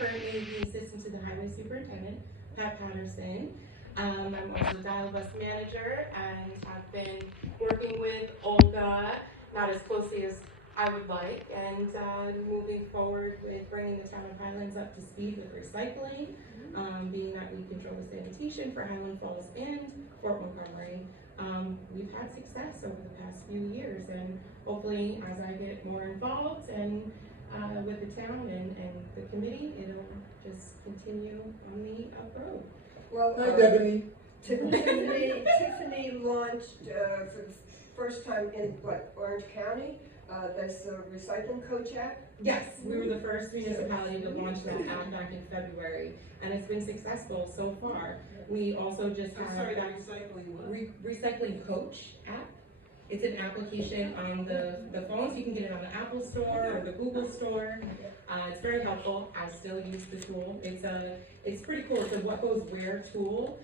currently the assistant to the highway superintendent, Pat Patterson. I'm also the dial bus manager, and I've been working with Olga, not as closely as I would like, and moving forward with bringing the town of Highlands up to speed with recycling, being that we control the sanitation for Highland Falls and Fort Montgomery. We've had success over the past few years, and hopefully as I get more involved and with the town and the committee, it'll just continue on the up road. Well, Hi, Debbie. Tiffany launched for the first time in Orange County, this recycling coach app. Yes, we were the first municipality to launch that app back in February, and it's been successful so far. We also just have that recycling coach app. It's an application on the phones. You can get it on the Apple Store or the Google Store. It's very helpful. I still use the tool. It's pretty cool. It's a what goes where tool.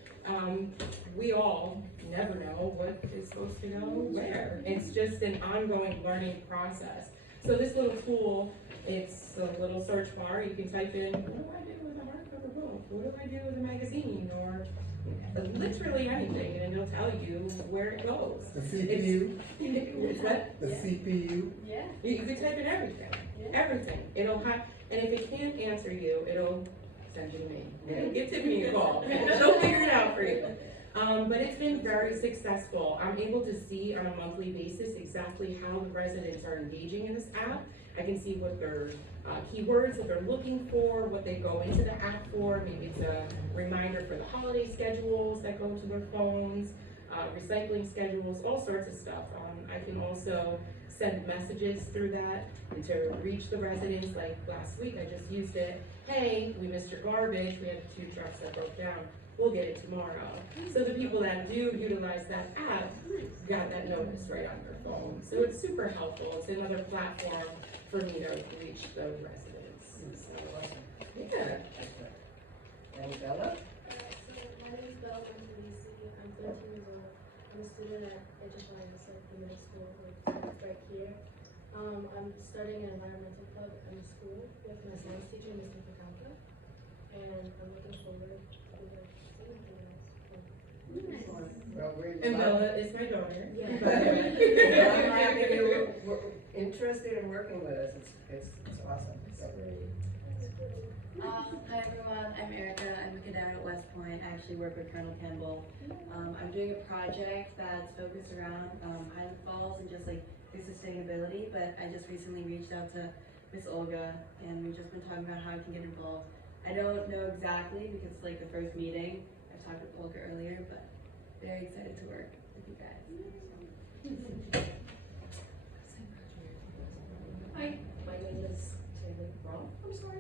We all never know what is supposed to go where. It's just an ongoing learning process. So this little tool, it's a little search bar. You can type in, what do I do with a hardcover book? What do I do with a magazine? Or literally anything, and it'll tell you where it goes. The CPU. It's what? The CPU. Yeah. You can type in everything. Yeah. Everything. It'll have, and if it can't answer you, it'll send you to me. Yeah. Give Tiffany a call. She'll figure it out for you. But it's been very successful. I'm able to see on a monthly basis exactly how the residents are engaging in this app. I can see what their keywords that they're looking for, what they go into the app for. Maybe it's a reminder for the holiday schedules that go to their phones, recycling schedules, all sorts of stuff. I can also send messages through that and to reach the residents. Like last week, I just used it. Hey, we missed your garbage. We had 2 trucks that broke down. We'll get it tomorrow. So the people that do utilize that app got that notice right on their phone. So it's super helpful. It's another platform for me to reach those residents. So, yeah. And Bella? My name is Bella. I'm from CEAC. I'm 13 years old. I'm a student at Edgeline, the middle school, right here. I'm studying an environmental club in the school with my science teacher, Mr. Pakanka, and I'm looking forward to seeing you guys. Well, And Bella is my daughter. Yeah. I'm glad that you were interested in working with us. It's awesome. So. Hi everyone, I'm Erica. I'm a cadet at West Point. I actually work with Colonel Campbell. I'm doing a project that's focused around Highland Falls and just like the sustainability, but I just recently reached out to Miss Olga and we've just been talking about how I can get involved. I don't know exactly because it's like the first meeting. I've talked with Olga earlier, but very excited to work with you guys. Hi, my name is Taylor Brown.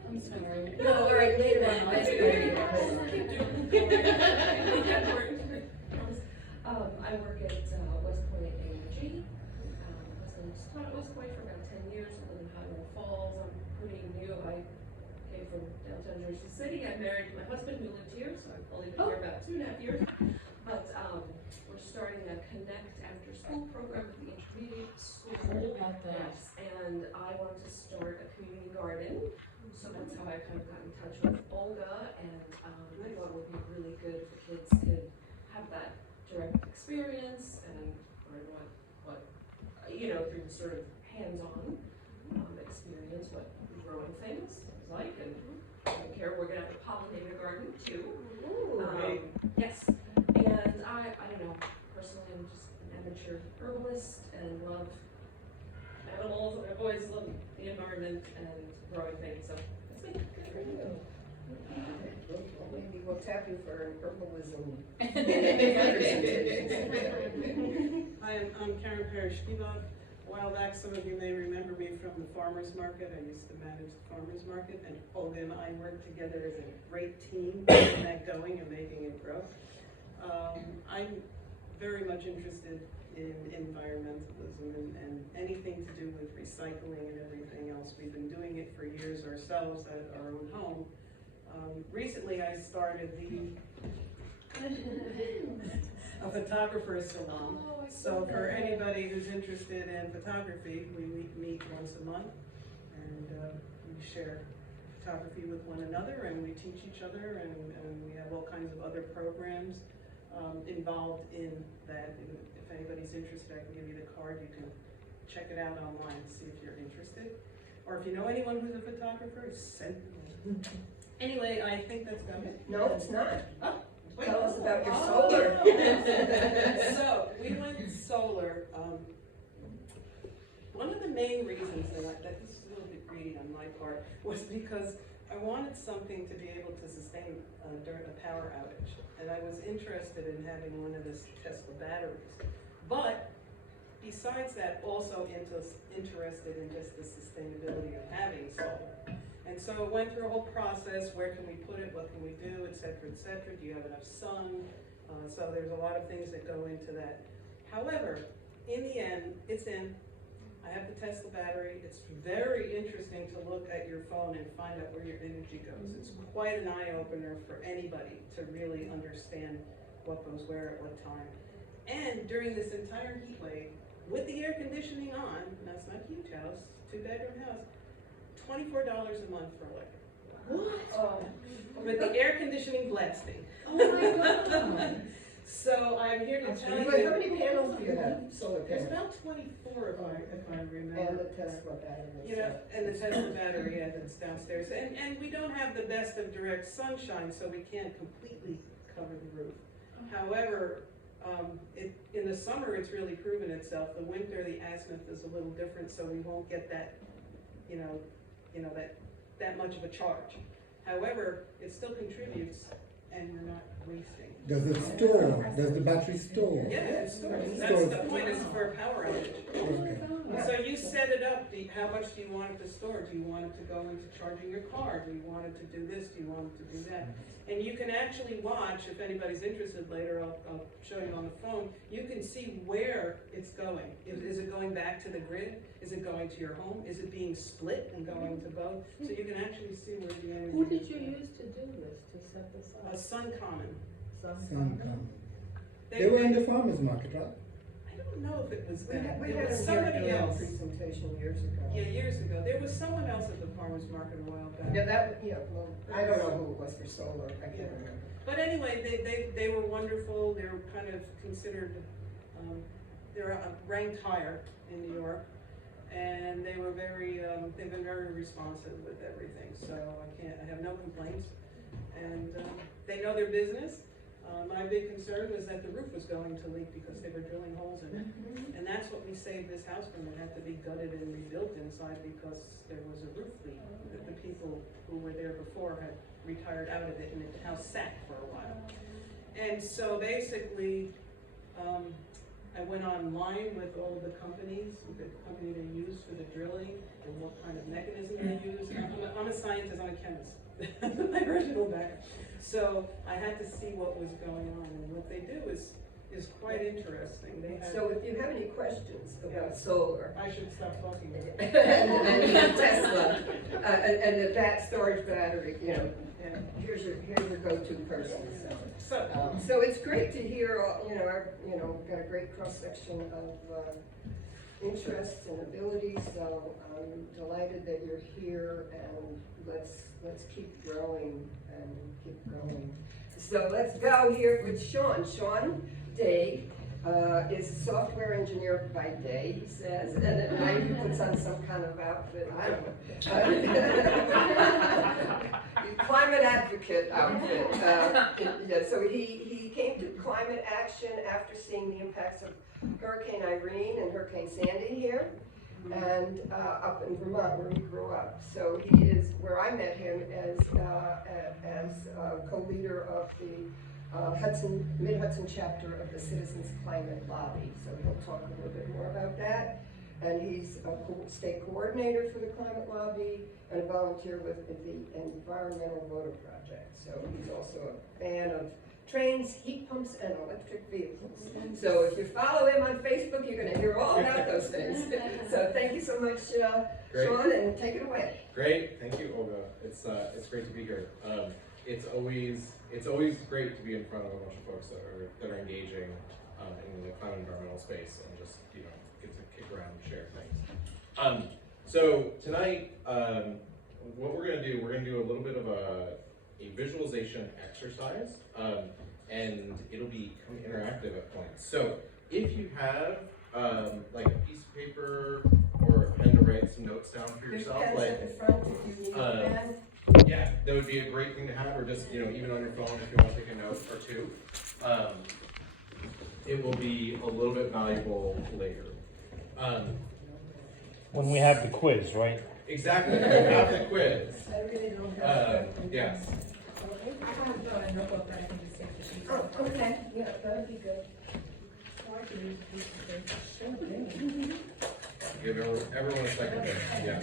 I'm sorry. No, all right, later on. I work at West Point AMG. I taught at West Point for about 10 years. I live in Highland Falls. I'm pretty new. I came from downtown Jersey City. I married my husband who lived here, so I've only been here about 2.5 years. But we're starting a Connect after school program at the intermediate school. Yes, and I want to start a community garden. So that's how I kind of got in touch with Olga, and I thought it would be really good if the kids could have that direct experience and learn what through sort of hands-on experience what growing things is like. And I don't care, we're gonna have a pollinator garden too. Yes, and I don't know, personally I'm just an amateur herbalist and love animals, and I've always loved the environment and growing things, so that's me. Good for you. Maybe we'll tap you for an herbalism. Hi, I'm Karen Parashkilov. A while back, some of you may remember me from the farmer's market. I used to manage the farmer's market, and Olga and I worked together as a great team, getting that going and making it grow. I'm very much interested in environmentalism and anything to do with recycling and everything else. We've been doing it for years ourselves at our own home. Recently I started a photographer's salon. So for anybody who's interested in photography, we meet once a month and we share photography with one another, and we teach each other, and we have all kinds of other programs involved in that. If anybody's interested, I can give you the card. You can check it out online to see if you're interested. Or if you know anyone who's a photographer, send them. Anyway, I think that's about it. No, it's not. Oh, wait. Tell us about your Oh, solar. yeah. So, we went solar. One of the main reasons that this is a little bit greedy on my part was because I wanted something to be able to sustain during a power outage. And I was interested in having one of the Tesla batteries. But besides that, also interested in just the sustainability of having solar. And so it went through a whole process. Where can we put it? What can we do? Et cetera, et cetera. Do you have enough sun? So there's a lot of things that go into that. However, in the end, it's in. I have the Tesla battery. It's very interesting to look at your phone and find out where your energy goes. It's quite an eye-opener for anybody to really understand what goes where at what time. And during this entire heat wave, with the air conditioning on, now it's not a huge house, 2-bedroom house, $24 a month for electric. Oh. With the air conditioning blasting. Oh my God. So I'm here to tell How you, many panels do you have? Solar there's panels. about 24 if I And remember. the Tesla battery. You know, and the Tesla battery that's downstairs. And we don't have the best of direct sunshine, so we can't completely cover the roof. However, in the summer, it's really proven itself. The winter, the azimuth is a little different, so we won't get that, that much of a charge. However, it still contributes, and we're not wasting. Does it store? Does the battery store? Yeah, it stores. That's the point, is for a power outage. Okay. So you set it up, how much do you want it to store? Do you want it to go into charging your car? Do you want it to do this? Do you want it to do that? And you can actually watch, if anybody's interested later, I'll show you on the phone, you can see where it's going. Is it going back to the grid? Is it going to your home? Is it being split and going to both? So you can actually see where the energy Who did is you going. use to do this, to set this up? Sun Common. Sun come. They were in the farmer's market, right? I don't know if it was We them. had, we It had was a here somebody doing a else. presentation years ago. Yeah, years ago. There was someone else at the farmer's market a while back. Yeah, well, I don't know who it was for solar, I can't remember. But anyway, they were wonderful. They were kind of considered, they're ranked higher in New York. And they were they've been very responsive with everything. So I have no complaints. And they know their business. My big concern was that the roof was going to leak because they were drilling holes in it. And that's what we saved this house from. It had to be gutted and rebuilt inside because there was a roof leak. The people who were there before had retired out of it, and the house sat for a while. And so basically, I went online with all of the companies, the company they use for the drilling, and what kind of mechanism they use. I'm a scientist, I'm a chemist. My original background. So I had to see what was going on, and what they do is quite interesting. They have, So if you have any questions about solar, I should stop talking now. and Tesla, and the storage battery, Yeah. here's your go-to person, So, so it's great to hear, we've got a great cross-section of, interests and abilities, so I'm delighted that you're here, and let's keep growing and keep going. So let's go here with Sean. Sean Day is a software engineer by day, he says, and at night he puts on some kind of outfit, I don't know. Climate advocate outfit. So he came to climate action after seeing the impacts of Hurricane Irene and Hurricane Sandy here, and up in Vermont where he grew up. So he is where I met him as co-leader of the Mid-Hudson chapter of the Citizens Climate Lobby. So he'll talk a little bit more about that. And he's a state coordinator for the Climate Lobby and a volunteer with the Environmental Voter Project. So he's also a fan of trains, heat pumps, and electric vehicles. So if you follow him on Facebook, you're going to hear all about those things. So thank you so much, Sean, and take it away. Great, thank you, Olga. It's great to be here. It's always great to be in front of a bunch of folks that are engaging in the climate environmental space and just get to kick around and share things. So tonight what we're gonna do a little bit of a visualization exercise, and it'll be kind of interactive at points. So if you have like a piece of paper or a pen to write some notes down for There's yourself, pens like at the front if you need a pen. yeah, that would be a great thing to have, or just, you know, even on your phone if you want to take a note or two. It will be a little bit valuable later. When we have the quiz, right? Exactly, we have the quiz. I really don't have. Yes. I have a notebook that I can just take the sheets Oh, off. okay, yeah, that'd be good. Give everyone a second there, yeah.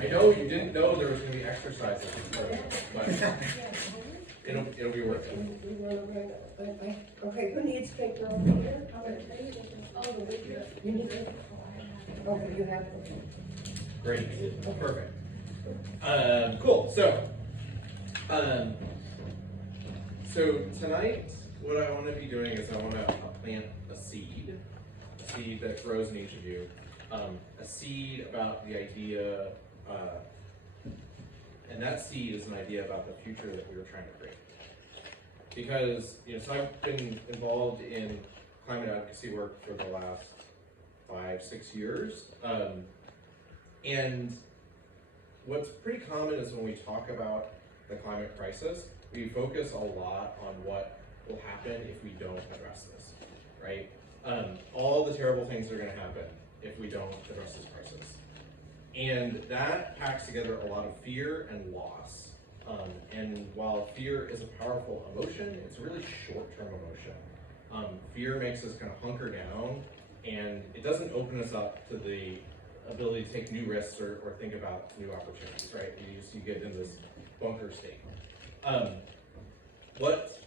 I know you didn't know there was gonna be exercises, but it'll be worth it. We wanna bring, okay, who needs paper over here? You need it? Okay, you have it. Great, perfect. Cool, so tonight, what I wanna be doing is I wanna plant a seed that grows in each of you. A seed about the idea, and that seed is an idea about the future that we were trying to create. Because, you know, so I've been involved in climate advocacy work for the last 5-6 years. And what's pretty common is when we talk about the climate crisis, we focus a lot on what will happen if we don't address this, right? All the terrible things that are gonna happen if we don't address this crisis. And that packs together a lot of fear and loss. And while fear is a powerful emotion, it's a really short-term emotion. Fear makes us kind of hunker down, and it doesn't open us up to the ability to take new risks or think about new opportunities, right? You get in this bunker state. What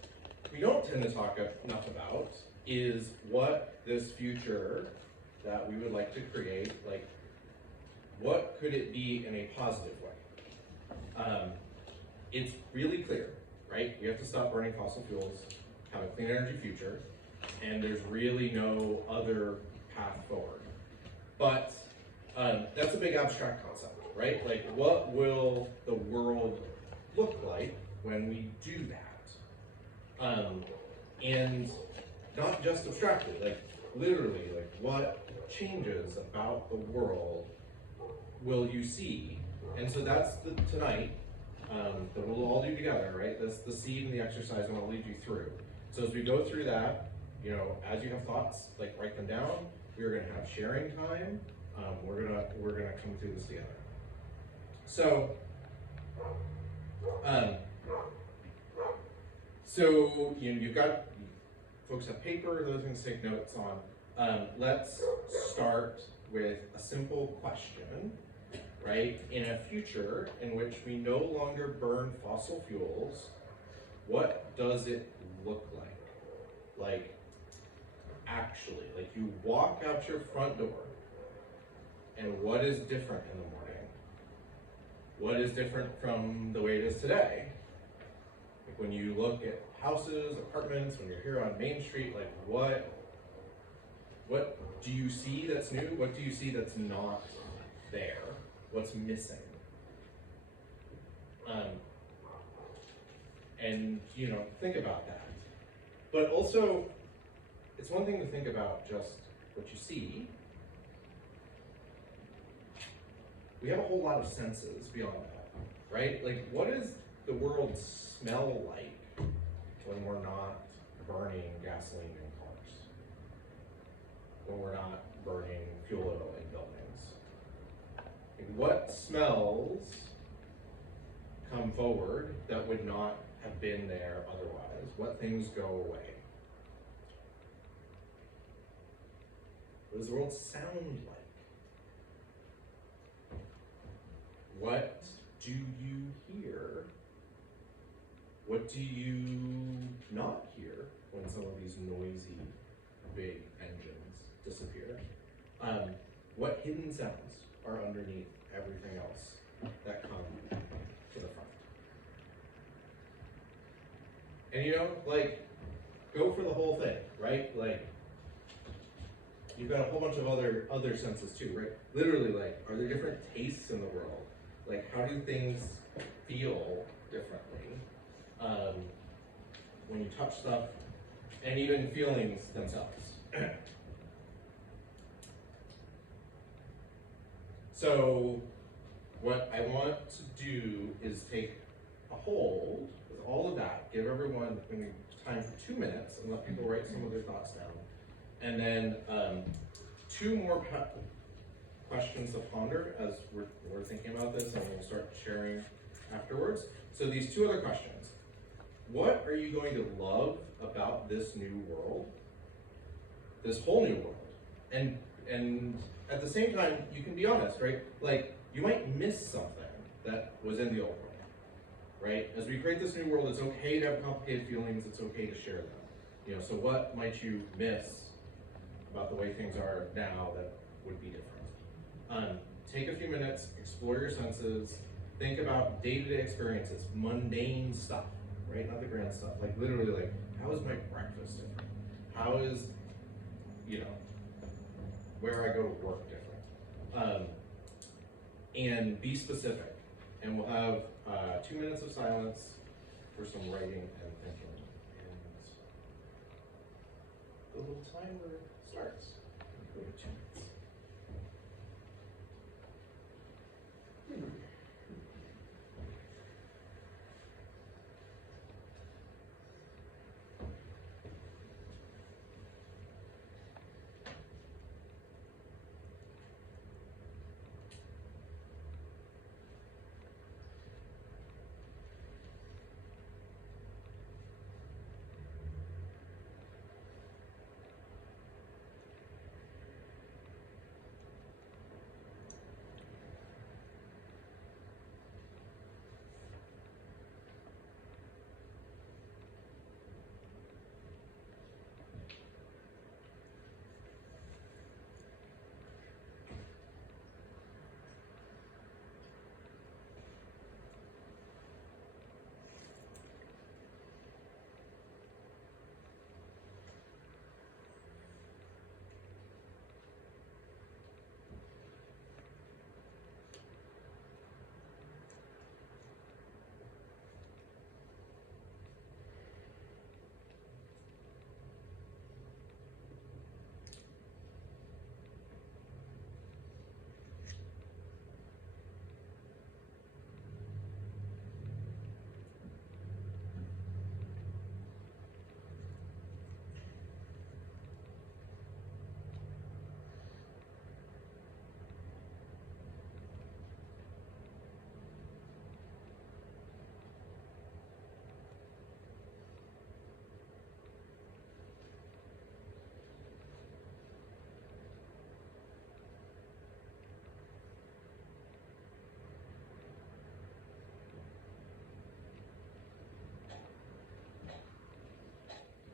we don't tend to talk enough about is what this future that we would like to create, like, what could it be in a positive way? It's really clear, right? We have to stop burning fossil fuels, have a clean energy future, and there's really no other path forward. But that's a big abstract concept, right? Like, what will the world look like when we do that? And not just abstractly, like literally, like what changes about the world will you see? And so that's tonight that we'll all do together, right? That's the seed and the exercise I want to lead you through. So as we go through that, you know, as you have thoughts, like write them down. We're gonna have sharing time. We're gonna come through this together. So, you know, you've got folks have paper, those things to take notes on. Let's start with a simple question, right? In a future in which we no longer burn fossil fuels, what does it look like? Like, actually, like you walk out your front door, and what is different in the morning? What is different from the way it is today? Like when you look at houses, apartments, when you're here on Main Street, like what do you see that's new? What do you see that's not there? What's missing? And you know, think about that. But also, it's one thing to think about just what you see. We have a whole lot of senses beyond that, right? Like, what does the world smell like when we're not burning gasoline in cars? When we're not burning fuel oil in buildings? Like, what smells come forward that would not have been there otherwise? What things go away? What does the world sound like? What do you hear? What do you not hear when some of these noisy, big engines disappear? What hidden sounds are underneath everything else that come to the front? And you know, like, go for the whole thing, right? Like, you've got a whole bunch of other senses too, right? Literally, like, are there different tastes in the world? Like, how do things feel differently when you touch stuff, and even feelings themselves? So, what I want to do is take a hold with all of that, give everyone time for 2 minutes, and let people write some of their thoughts down. And then 2 more questions to ponder as we're thinking about this, and we'll start sharing afterwards. So these 2 other questions. What are you going to love about this new world? This whole new world? And at the same time, you can be honest, right? Like, you might miss something that was in the old world, right? As we create this new world, it's okay to have complicated feelings, it's okay to share them. You know, so what might you miss about the way things are now that would be different? Take a few minutes, explore your senses, think about day-to-day experiences, mundane stuff, right? Not the grand stuff, like literally like, how is my breakfast different? How is, you know, where I go to work different? And be specific. And we'll have 2 minutes of silence for some writing and thinking. And the little timer starts. Go to 2 minutes.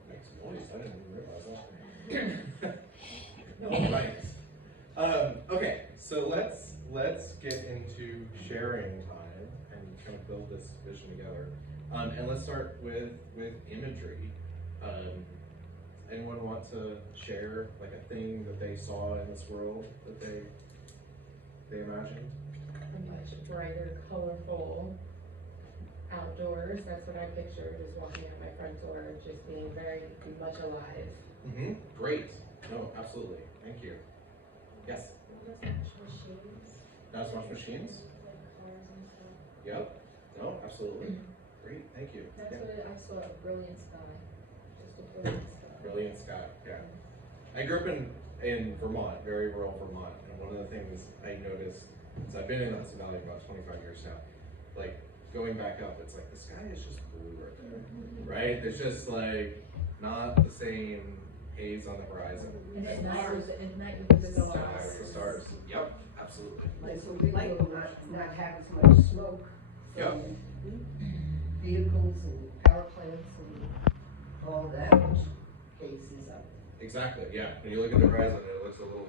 Makes noise, I didn't even realize that. No, right. Okay, so let's get into sharing time and kind of build this vision together. And let's start with imagery. Anyone want to share like a thing that they saw in this world that they imagined? A much brighter, colorful outdoors. That's what I pictured, is walking out my front door, just being very much alive. Mm-hmm. Great. No, absolutely. Thank you. Yes. Machines, Now wash machines? like cars and stuff. Yep. No, absolutely. Great. Thank you. That's Yeah. what I saw, a brilliant sky, just a brilliant sky. Brilliant sky. Yeah. I grew up in Vermont, very rural Vermont, and one of the things I noticed, since I've been in the Hudson Valley about 25 years now, like going back up, it's like the sky is just blue right there, right? There's just like not the same haze on the horizon. And at night, The stars. Yep, absolutely. Like, so we will not have as much smoke Yep. from vehicles and power plants and all that, which cases up. Exactly. Yeah. When you look at the horizon, it looks a little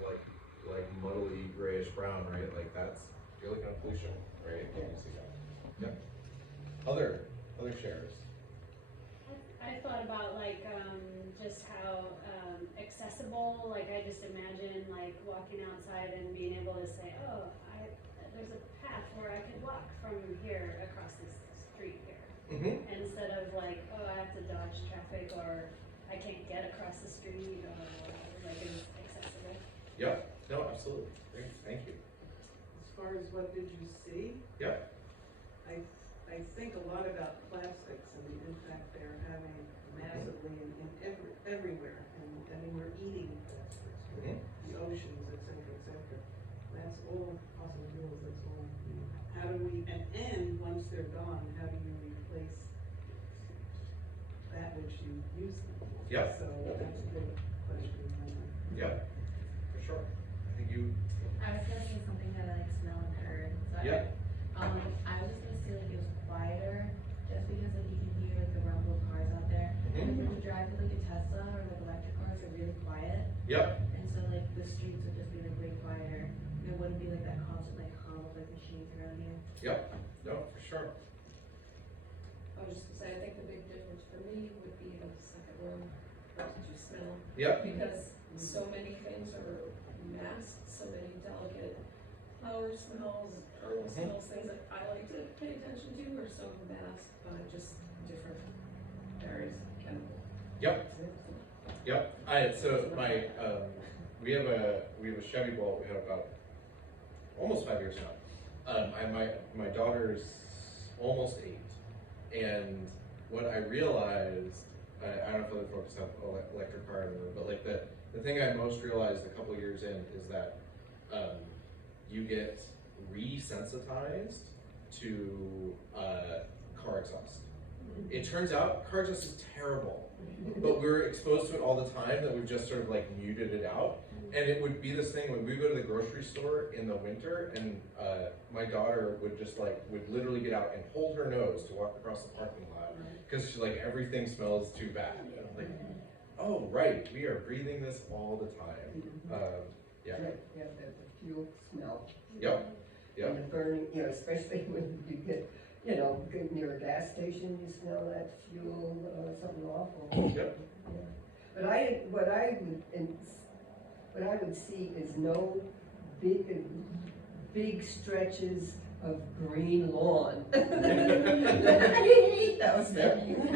like muddly grayish brown, right? Like that's, you're looking at pollution, right? You see that. Yep. Other shares. I thought about like just how accessible, like I just imagine like walking outside and being able to say, oh, there's a path where I could walk from here across this street here. Mm-hmm. Instead of like, oh, I have to dodge traffic, or I can't get across the street, or whatever, like it's accessible. Yeah, no, absolutely, great, thank you. As far as what did you see? Yeah. I think a lot about plastics and the impact they're having massively in everywhere, and we're eating plastics, Mm-hmm. the oceans, et cetera, et cetera. That's all fossil fuels, that's all. How do we, and once they're gone, how do you replace that which you use them for? Yeah. So that's a big question. Yeah, for sure. I think you, I was gonna say something that I like smell and heard, so yeah, I was just gonna say like it was quieter, just because like you can hear like the rumble of cars out there. Mhm. And when you drive with like a Tesla or like electric cars are really quiet, yep, and so like the streets would just be like way quieter. There wouldn't be like that constant like hum of like machines around you. yep, no, for sure. I was just gonna say, I think the big difference for me would be the second one, what did you smell? Yep, Because so many things are masked, so many delicate flower smells, herbal smells, things that I like to pay attention to are so masked by just different various chemicals. yep, yep. So my, we have a Chevy Bolt, we have about almost 5 years now. My daughter's almost 8, and what I realized, I don't know if other folks have electric car anymore, but like the thing I most realized a couple years in is that you get resensitized to car exhaust. It turns out car exhaust is terrible, but we're exposed to it all the time that we've just sort of like muted it out. And it would be this thing when we go to the grocery store in the winter, and my daughter would just like, would literally get out and hold her nose to walk across the parking lot, because she's like, everything smells too bad. And I'm like, oh, right, we are breathing this all the time. Yeah. Yeah, the fuel smell. Yep. Yep. And the burning, especially when you get, get near a gas station, you smell that fuel, something awful. Yep. Yeah. But what I would see is no big stretches of green lawn. I hate those things. I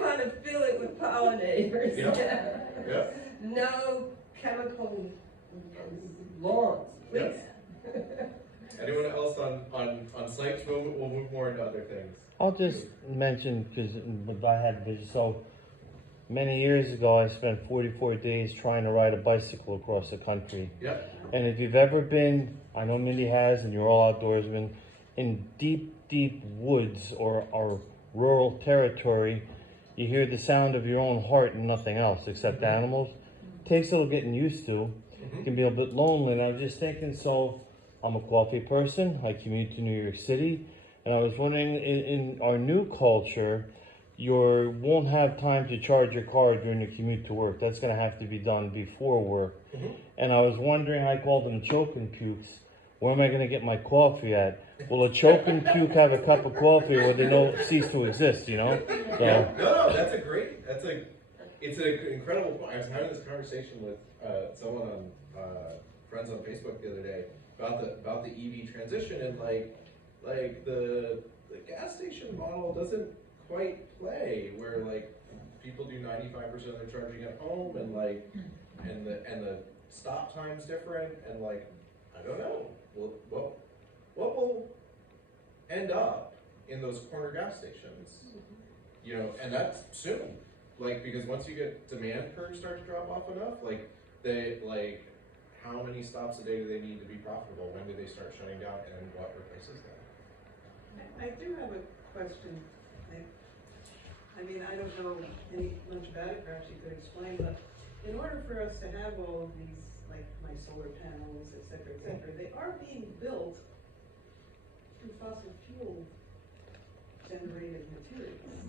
want to fill it with pollinators. Yeah. No chemical lawns, please. Anyone else on sites? We'll move more into other things. I'll just mention, because I had vision, so many years ago I spent 44 days trying to ride a bicycle across the country. Yep. And if you've ever been, I know Mindy has, and you're all outdoorsmen, in deep woods or rural territory, you hear the sound of your own heart and nothing else except animals. Takes a little getting used to. It can be a bit lonely. And I was just thinking, so I'm a coffee person. I commute to New York City. And I was wondering, in our new culture, you won't have time to charge your car during your commute to work. That's going to have to be done before work. And I was wondering, I called them choke and pukes. Where am I going to get my coffee at? Will a choke and puke have a cup of coffee, or they don't cease to exist? So. Yeah. No, that's it's an incredible point. I was having this conversation with someone on friends on Facebook the other day about the EV transition, and like the gas station model doesn't quite play where like people do 95% of their charging at home, and the stop time's different, and like I don't know what will end up in those corner gas stations, and that's soon. Like, because once you get demand curves start to drop off enough, how many stops a day do they need to be profitable? When do they start shutting down, and what replaces them? I do have a question. I mean, I don't know much about it, perhaps you could explain, but in order for us to have all of these, like my solar panels, et cetera, they are being built through fossil fuel generated materials,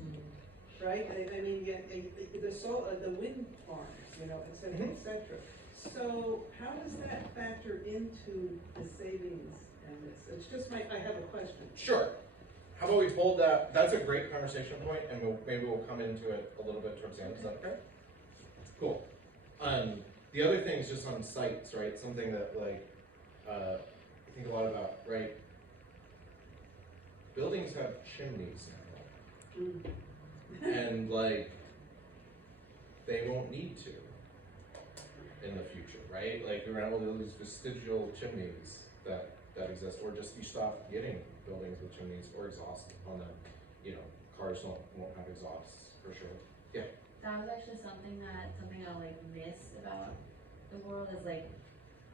right? I mean, the wind farms, et cetera, et cetera. So how does that factor into the savings and this? It's just I have a question. Sure. How about we hold that? That's a great conversation point, and maybe we'll come into it a little bit towards the end. Is that okay? Cool. The other thing is just on sites, right? Something that think a lot about, right? Buildings have chimneys now. And like, they won't need to in the future, right? Like around all these vestigial chimneys that exist, or just you stop getting buildings with chimneys or exhaust on them. You know, cars won't have exhausts for sure. Yeah. That was actually something I like miss about the world is like,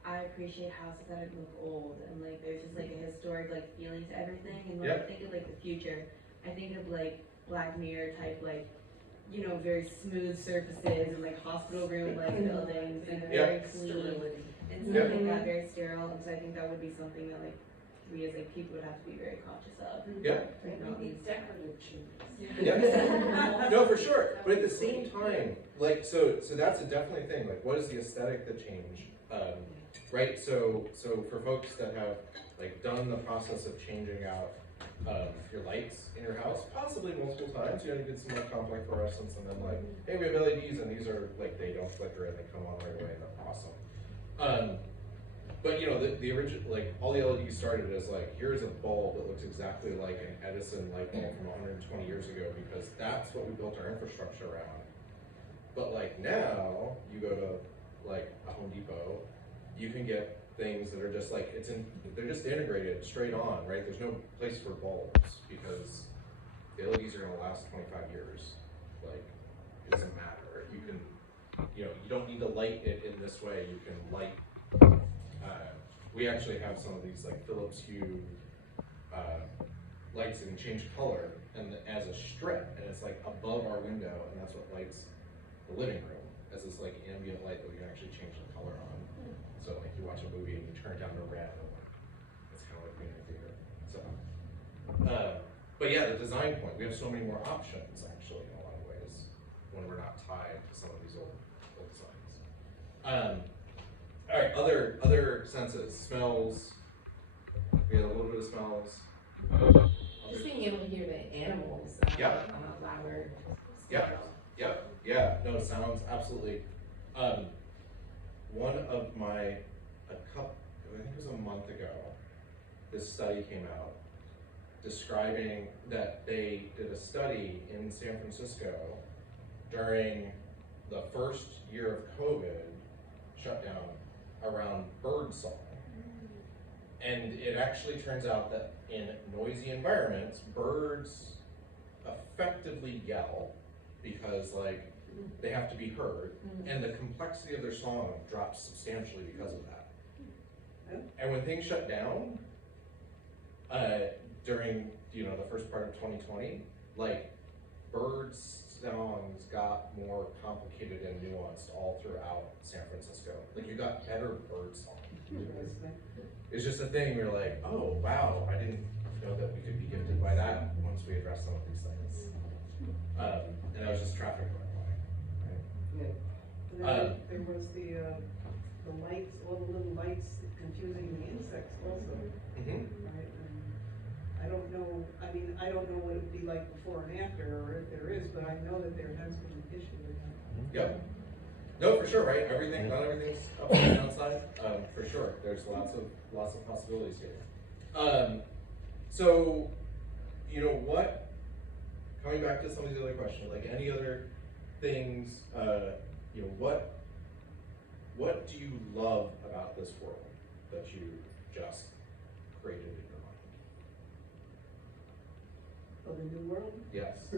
I appreciate houses that look old and like there's just like a historic like feeling to everything. And when I think of like the future, I think of like Black Mirror type like, you know, very smooth surfaces and like hospital room like buildings and very clean and stuff like that, very sterile. And so I think that would be something that like we as like people would have to be very conscious of. Yeah. We need decorative chimneys. Yeah. No, for sure. But at the same time, like, so that's a definitely thing. Like, what is the aesthetic that change? Right. So for folks that have like done the process of changing out your lights in your house, possibly multiple times. You know, you did some like complex fluorescence, and then like, hey, we have LEDs, and these are like they don't flicker and they come on right away, and they're awesome. But you know, the original, like all the LEDs started as like, here's a bulb that looks exactly like an Edison light bulb from 120 years ago, because that's what we built our infrastructure around. But like now, you go to like a Home Depot, you can get things that are just like, they're just integrated straight on, right? There's no place for bulbs because the LEDs are gonna last 25 years. Like, it doesn't matter. You can, you know, you don't need to light it in this way. You can light, we actually have some of these like Philips Hue lights that can change color and as a strip, and it's like above our window, and that's what lights the living room as this like ambient light that we can actually change the color on. So like you watch a movie and you turn it down to red, and it's kind of like being in a theater. So, but yeah, the design point, we have so many more options actually in a lot of ways when we're not tied to some of these old designs. All right, other senses, smells. We had a little bit of smells. Just being able to hear the animals louder. Yeah. No, sounds absolutely. One of I think it was a month ago, this study came out describing that they did a study in San Francisco during the first year of COVID shutdown around bird song. And it actually turns out that in noisy environments, birds effectively yell because like they have to be heard, and the complexity of their song drops substantially because of that. And when things shut down during the first part of 2020, like birds songs got more complicated and nuanced all throughout San Francisco. Like you got better bird songs. It's just a thing where you're like, oh wow, I didn't know that we could be gifted by that once we address some of these things. And that was just traffic going by. Right? And then there was the lights, all the little lights confusing the insects also. Right? And I don't know what it would be like before and after, or if there is, but I know that there has been an issue with that. Yep. No, for sure, right? Not everything's upside and downside. For sure, there's lots of possibilities here. So, what? Coming back to some of these other questions, like any other things, what do you love about this world that you just created in your mind? Oh, the new world? Yes.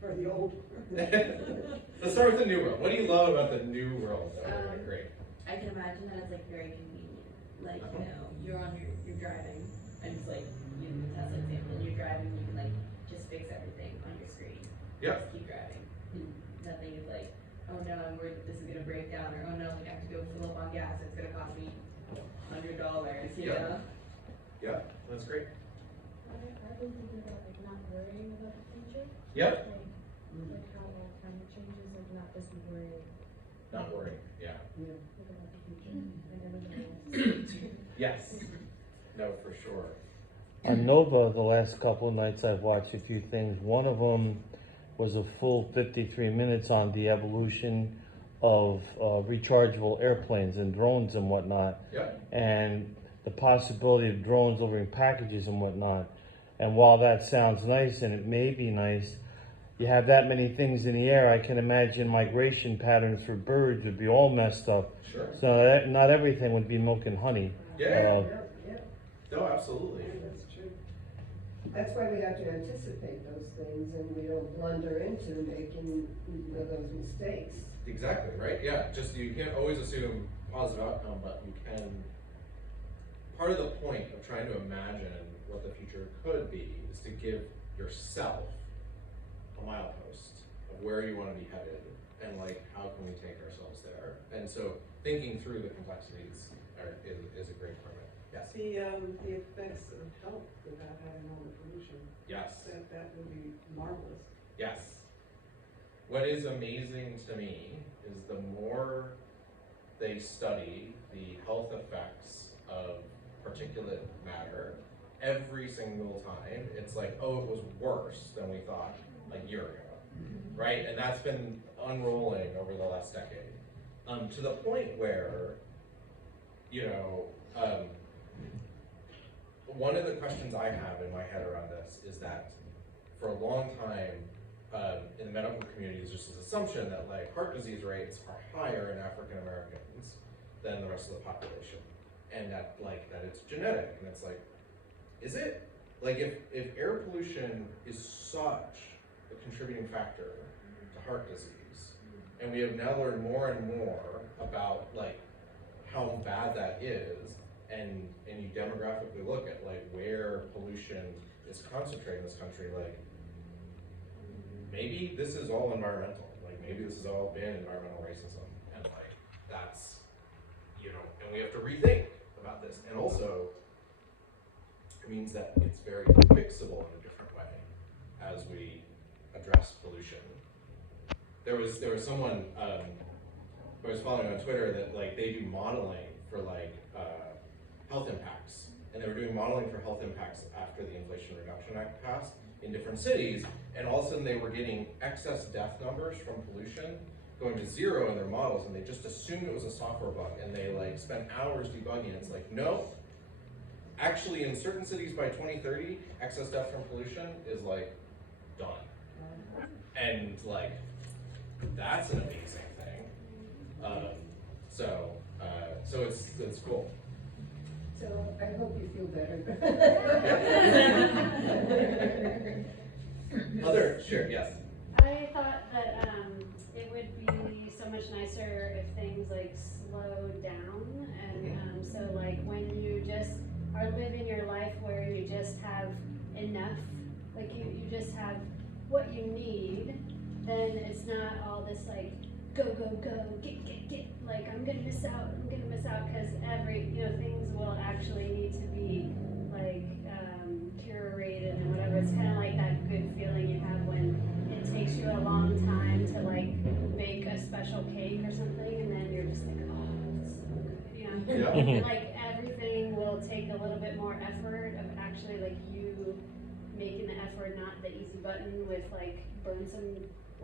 Or the old? Let's start with the new world. What do you love about the new world that we're gonna create? I can imagine that it's like very convenient. Like, you're driving, and it's like, the Tesla example, and you're driving, you can like just fix everything on your screen. Yeah. Just keep driving. Nothing is like, oh no, I'm worried this is gonna break down, or oh no, like I have to go fill up on gas, it's gonna cost me $100, you know? Yeah, that's great. I've been thinking about like not worrying about the future. Yep. Like how climate changes, like not just worrying Not worrying, yeah. about the future. Like everything else. Yes. No, for sure. On Nova, the last couple of nights I've watched a few things. One of them was a full 53 minutes on the evolution of rechargeable airplanes and drones and whatnot. Yep. And the possibility of drones delivering packages and whatnot. And while that sounds nice, and it may be nice, you have that many things in the air, I can imagine migration patterns for birds would be all messed up. Sure. So not everything would be milk and honey. Yeah. Yeah. No, absolutely. That's true. That's why we have to anticipate those things and we don't blunder into making those mistakes. Exactly, right? Yeah, just you can't always assume positive outcome, but you can. Part of the point of trying to imagine what the future could be is to give yourself a milepost of where you want to be headed and like how can we take ourselves there. And so thinking through the complexities is a great part of it. Yes. The effects of health without having all the pollution. Yes. That would be marvelous. Yes. What is amazing to me is the more they study the health effects of particulate matter, every single time it's like, oh, it was worse than we thought a year ago, right? And that's been unrolling over the last decade, to the point where, you know, one of the questions I have in my head around this is that for a long time in the medical community is just this assumption that like heart disease rates are higher in African Americans than the rest of the population, and that like that it's genetic, and it's like, is it? Like if air pollution is such a contributing factor to heart disease, and we have now learned more and more about like how bad that is, and you demographically look at like where pollution is concentrated in this country, like maybe this is all environmental, like maybe this has all been environmental racism, and like that's, you know, and we have to rethink about this. And also it means that it's very fixable in a different way as we address pollution. There was someone who I was following on Twitter that like they do modeling for like health impacts, and they were doing modeling for health impacts after the Inflation Reduction Act passed in different cities, and all of a sudden they were getting excess death numbers from pollution going to zero in their models, and they just assumed it was a software bug, and they like spent hours debugging it. It's like, no, actually in certain cities by 2030, excess death from pollution is like done. And like, that's an amazing thing. So it's cool. So I hope you feel better. Sure, yes. I thought that it would be so much nicer if things like slowed down, and so like when you just are living your life where you just have enough, like you just have what you need, then it's not all this like go, get, like I'm gonna miss out, because things will actually need to be like curated and whatever. It's kind of like that good feeling you have when it takes you a long time to like bake a special cake or something, and then you're just like, oh, it's so good, you know? Yeah. Like everything will take a little bit more effort of actually like you making the effort, not the easy button with like burn some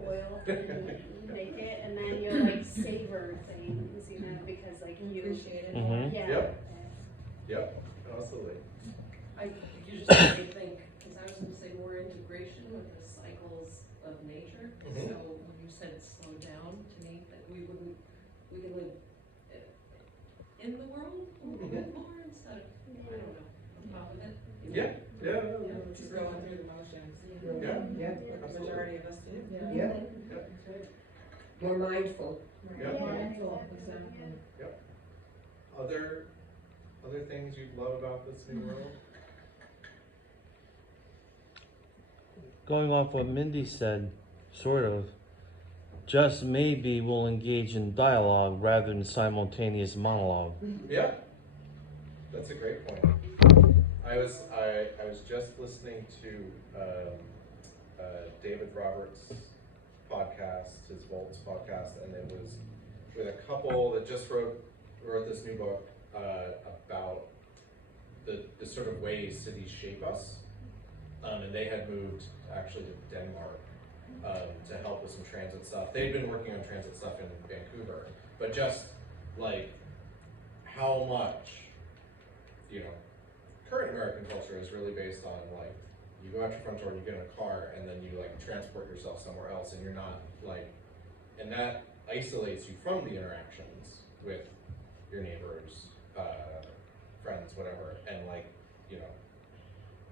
oil and make it, and then you'll like savor things, you know, because like you appreciate it. yeah. Yep, absolutely. You just made me think, because I was going to say more integration with the cycles of nature. Mhm. So when you said slow down, to me, that we can live in the world a little bit more instead of, I don't know, on top of it. Yeah. Just going through the motions. Yeah. The majority of us do. Yeah. More mindful. Yeah. Mindful, exactly. Other things you love about this new world? Going off what Mindy said, sort of, just maybe we'll engage in dialogue rather than simultaneous monologue. Yeah, that's a great point. I was just listening to David Roberts' podcast, his Volts podcast, and it was with a couple that just wrote this new book about the sort of ways cities shape us, and they had moved actually to Denmark to help with some transit stuff. They'd been working on transit stuff in Vancouver, but just like how much you know, current American culture is really based on like, you go out your front door and you get in a car and then you like transport yourself somewhere else and you're not like, and that isolates you from the interactions with your neighbors, friends, whatever, and like, you know,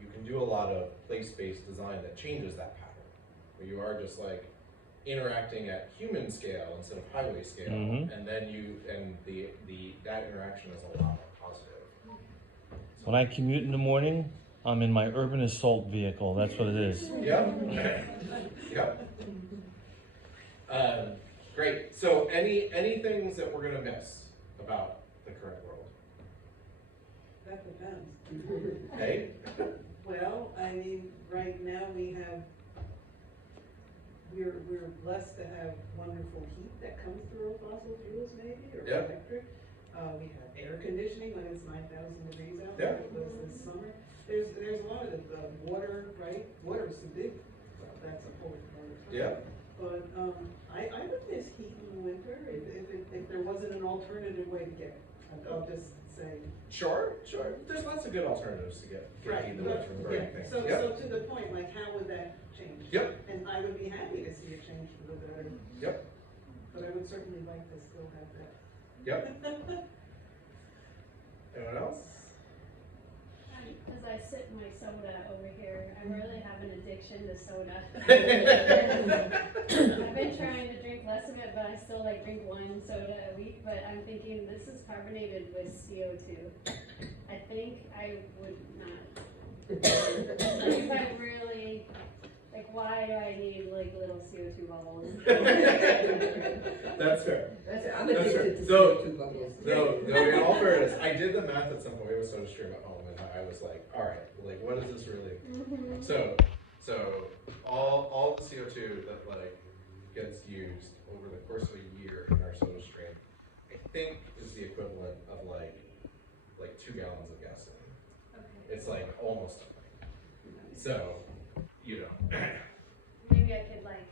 you can do a lot of place-based design that changes that pattern, where you are just like interacting at human scale instead of highway scale, and then that interaction is a lot more positive. When I commute in the morning, I'm in my urban assault vehicle. That's what it is. Yep. Yep. Great. So any things that we're gonna miss about the current world? That depends. Okay. Well, I mean, right now we're blessed to have wonderful heat that comes through fossil fuels maybe, or Yeah. electric. We have air conditioning when it's 9,000 degrees out, like it was this summer. There's a lot of water, right? Water is a big, well, that's a whole other topic. Yeah. But I would miss heat in the winter if there wasn't an alternative way to get it. I'll just say. Sure. There's lots of good alternatives to get heat in the winter for anything. So, Yep. so to the point, like, how would that change? Yep. And I would be happy to see it change for the better. Yep. But I would certainly like to still have that. Yep. Anyone else? As I sip my soda over here, I really have an addiction to soda. I've been trying to drink less of it, but I still like drink one soda a week. But I'm thinking this is carbonated with CO2. I think I would not. Like if I really, like, why do I need like little CO2 bubbles? That's fair. That's it, I'm That's addicted right. to So- CO2 bubbles. No, in all fairness, I did the math at some point. We have a soda stream at home, and I was like, all right, like, what is this really? So all the CO2 that like gets used over the course of a year in our soda stream, I think is the equivalent of like 2 gallons of gasoline. Okay. It's like almost nothing. So, you know. Maybe I could like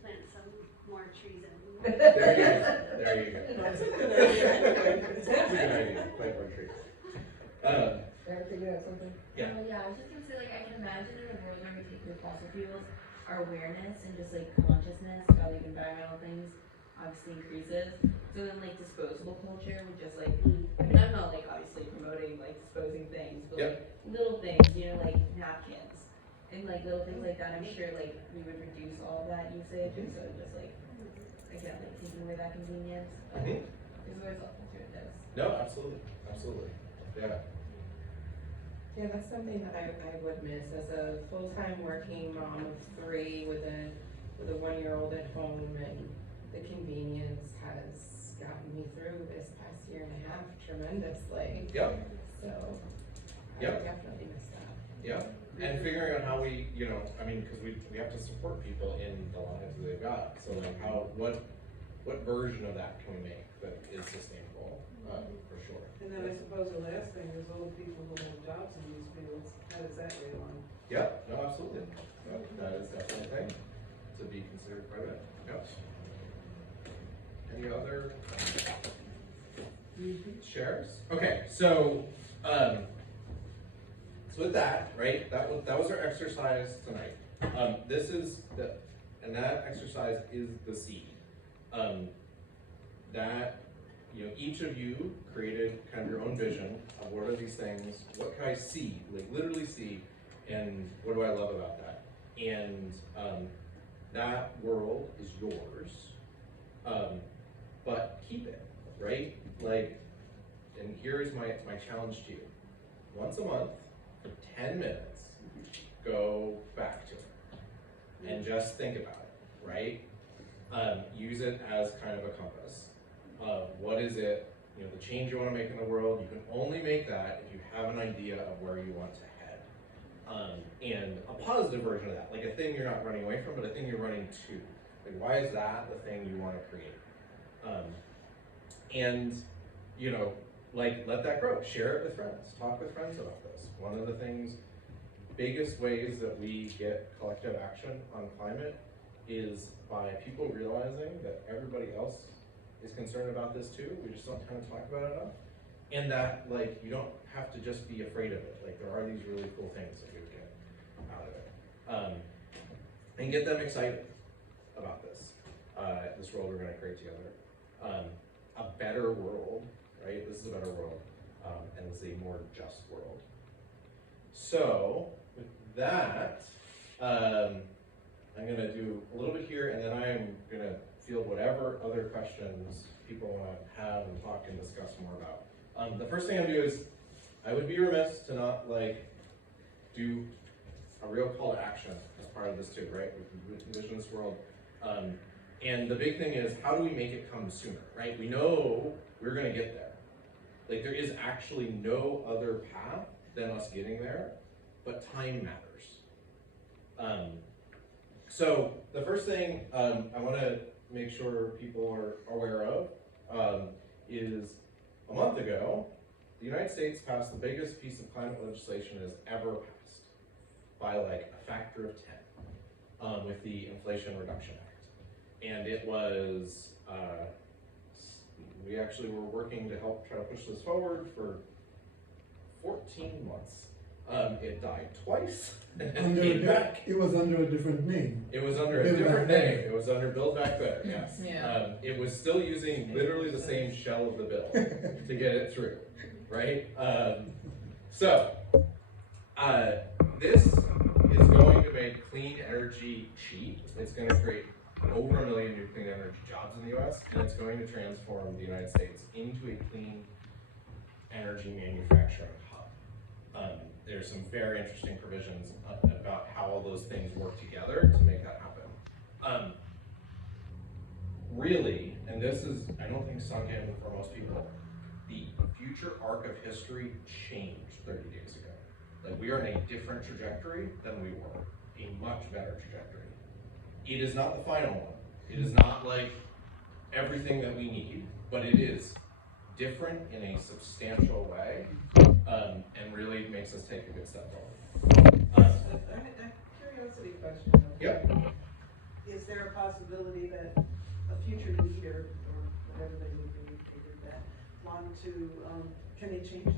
plant some more trees in. There you go. That's a good idea. That's a good idea. Plant more trees. Erica, you have something? Yeah. Yeah, I was just gonna say, like, I can imagine in a world where we take your fossil fuels, our awareness and just like consciousness about like environmental things obviously increases. So then like disposable culture would just like, I mean, I'm not like obviously promoting like disposing things, but like little things, you know, like napkins and like little things like that. I'm sure like we would reduce all of that usage, and so just like, again, like taking away that convenience. There's always alternatives. No, absolutely. Yeah. Yeah, that's something that I would miss as a full-time working mom of 3 with a 1-year-old at home, and the convenience has gotten me through this past year and a half tremendously. Yep. So I Yep. would definitely miss that. Yeah. And figuring out how we, you know, I mean, because we have to support people in the lives that they've got. So like what version of that can we make that is sustainable, for sure. And then I suppose the last thing is all the people who have jobs in these fields, how does that weigh on? Yeah, no, absolutely. Yep, that is definitely a thing to be considered quite a bit. Yep. Any other shares? Okay, so with that, right, that was our exercise tonight. That exercise is the seed. That, you know, each of you created kind of your own vision of what are these things, what can I see, like literally see, and what do I love about that? And that world is yours, but keep it, right? Like, and here's my challenge to you. Once a month, for 10 minutes, go back to it and just think about it, right? Use it as kind of a compass of what is it, you know, the change you want to make in the world. You can only make that if you have an idea of where you want to head. And a positive version of that, like a thing you're not running away from, but a thing you're running to. Like, why is that the thing you want to create? And, you know, like, let that grow. Share it with friends. Talk with friends about this. One of the biggest ways that we get collective action on climate is by people realizing that everybody else is concerned about this too. We just don't kind of talk about it enough. and that like you don't have to just be afraid of it. Like there are these really cool things that you would get out of it, and get them excited about this world we're going to create together. A better world, right? This is a better world, and it's a more just world. So with that, I'm going to do a little bit here, and then I'm going to field whatever other questions people want to have and talk and discuss more about. The first thing I'm going to do is, I would be remiss to not like do a real call to action as part of this too, right? We envision this world. And the big thing is, how do we make it come sooner, right? We know we're going to get there. Like there is actually no other path than us getting there, but time matters. So the first thing I want to make sure people are aware of is a month ago, the United States passed the biggest piece of climate legislation it has ever passed by like a factor of 10 with the Inflation Reduction Act. And it was, we actually were working to help try to push this forward for 14 months. It died twice. And It was under a different name. It was under a different name. It was under Build Back Better, yes. Yeah. It was still using literally the same shell of the bill to get it through, right? This is going to make clean energy cheap. It's going to create over 1 million new clean energy jobs in the US, and it's going to transform the United States into a clean energy manufacturing hub. There's some very interesting provisions about how all those things work together to make that happen. Really, and this is, I don't think sunk in for most people, the future arc of history changed 30 days ago. Like we are in a different trajectory than we were, a much better trajectory. It is not the final one. It is not like everything that we need, but it is different in a substantial way, and really makes us take a good step forward. A curiosity question. Yep. Is there a possibility that a future leader, or whatever they would be, figured that, want to, can they change this?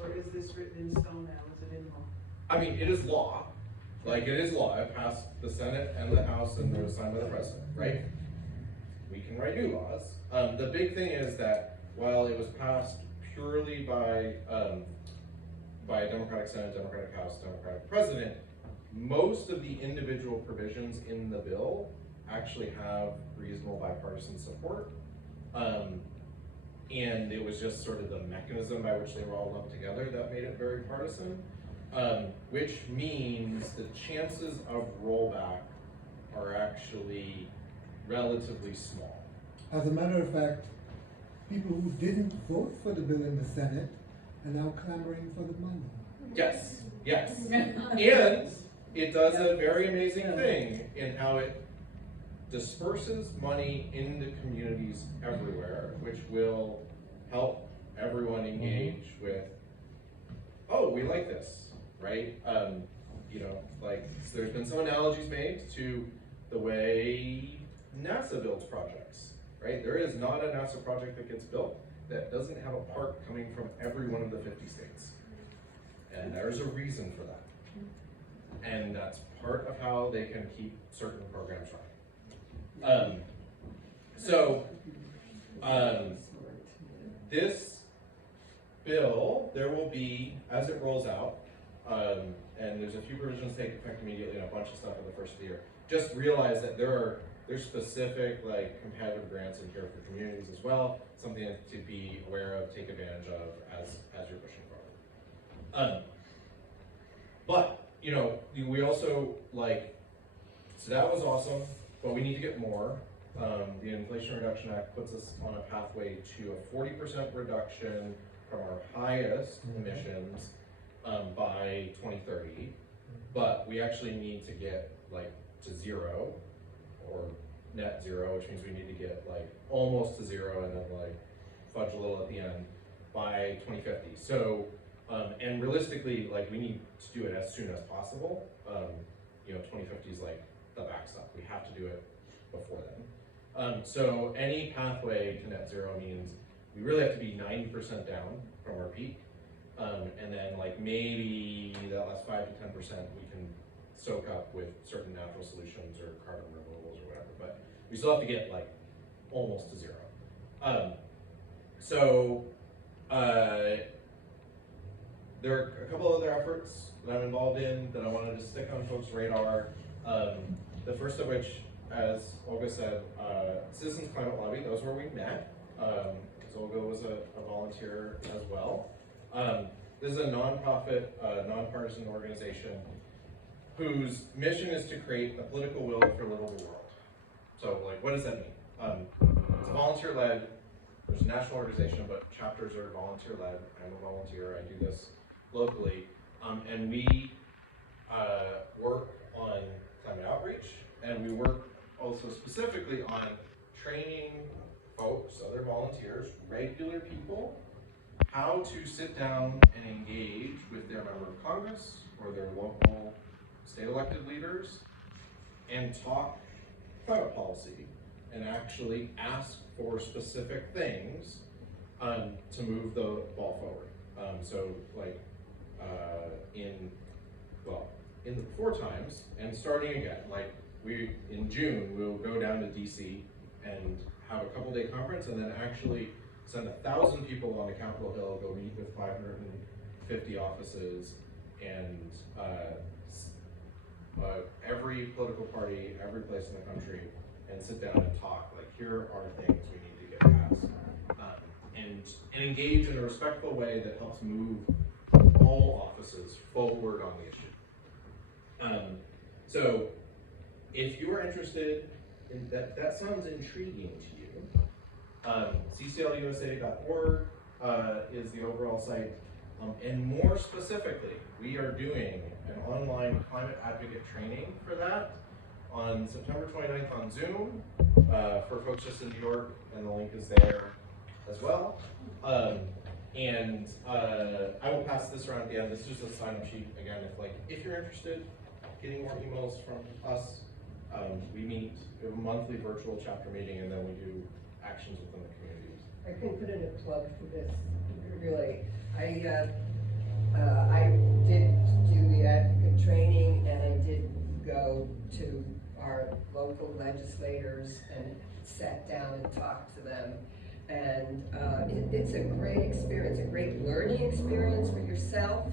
Or is this written in stone now? Is it in law? I mean, it is law. Like it is law. It passed the Senate and the House, and it was signed by the president, right? We can write new laws. The big thing is that while it was passed purely by a Democratic Senate, Democratic House, Democratic President, most of the individual provisions in the bill actually have reasonable bipartisan support. And it was just sort of the mechanism by which they were all lumped together that made it very partisan, which means the chances of rollback are actually relatively small. As a matter of fact, people who didn't vote for the bill in the Senate are now clamoring for the money. Yes, yes. And it does a very amazing thing in how it disperses money into communities everywhere, which will help everyone engage with, oh, we like this, right? You know, like, so there's been some analogies made to the way NASA builds projects, right? There is not a NASA project that gets built that doesn't have a part coming from every one of the 50 states. And there's a reason for that. And that's part of how they can keep certain programs running. This bill, there will be, as it rolls out, and there's a few provisions take effect immediately and a bunch of stuff in the first of the year. Just realize that there's specific like competitive grants in here for communities as well, something to be aware of, take advantage of as you're pushing forward. But you know, we also like, so that was awesome, but we need to get more. The Inflation Reduction Act puts us on a pathway to a 40% reduction from our highest emissions by 2030, but we actually need to get like to zero or net zero, which means we need to get like almost to zero and then like fudge a little at the end by 2050. So, and realistically, like we need to do it as soon as possible. You know, 2050 is like the backstop. We have to do it before then. So any pathway to net zero means we really have to be 90% down from our peak. And then like maybe that last 5 to 10% we can soak up with certain natural solutions or carbon removals or whatever, but we still have to get like almost to zero. There are a couple other efforts that I'm involved in that I wanted to stick on folks' radar. The first of which, as Olga said, Citizens Climate Lobby, that was where we met, because Olga was a volunteer as well. This is a nonprofit, nonpartisan organization whose mission is to create a political will for a livable world. So, like, what does that mean? It's volunteer-led. There's a national organization, but chapters are volunteer-led. I'm a volunteer. I do this locally, and we work on climate outreach, and we work also specifically on training folks, other volunteers, regular people, how to sit down and engage with their member of Congress or their local state elected leaders and talk climate policy and actually ask for specific things to move the ball forward. So like in the before times and starting again, like in June, we'll go down to DC and have a couple-day conference and then actually send 1,000 people on to Capitol Hill, go meet with 550 offices and every political party, every place in the country, and sit down and talk, like, here are things we need to get past. And engage in a respectful way that helps move all offices forward on the issue. So, if you are interested in that sounds intriguing to you, cclusa.org is the overall site. And more specifically, we are doing an online climate advocate training for that on September 29th on Zoom for folks just in New York, and the link is there as well. And I will pass this around at the end. This is just a sign-up sheet. Again, if you're interested, getting more emails from us, we have a monthly virtual chapter meeting, and then we do actions within the communities. I can put in a plug for this, really. I did do the advocate training, and I did go to our local legislators and sat down and talked to them. And it's a great experience, a great learning experience for yourself.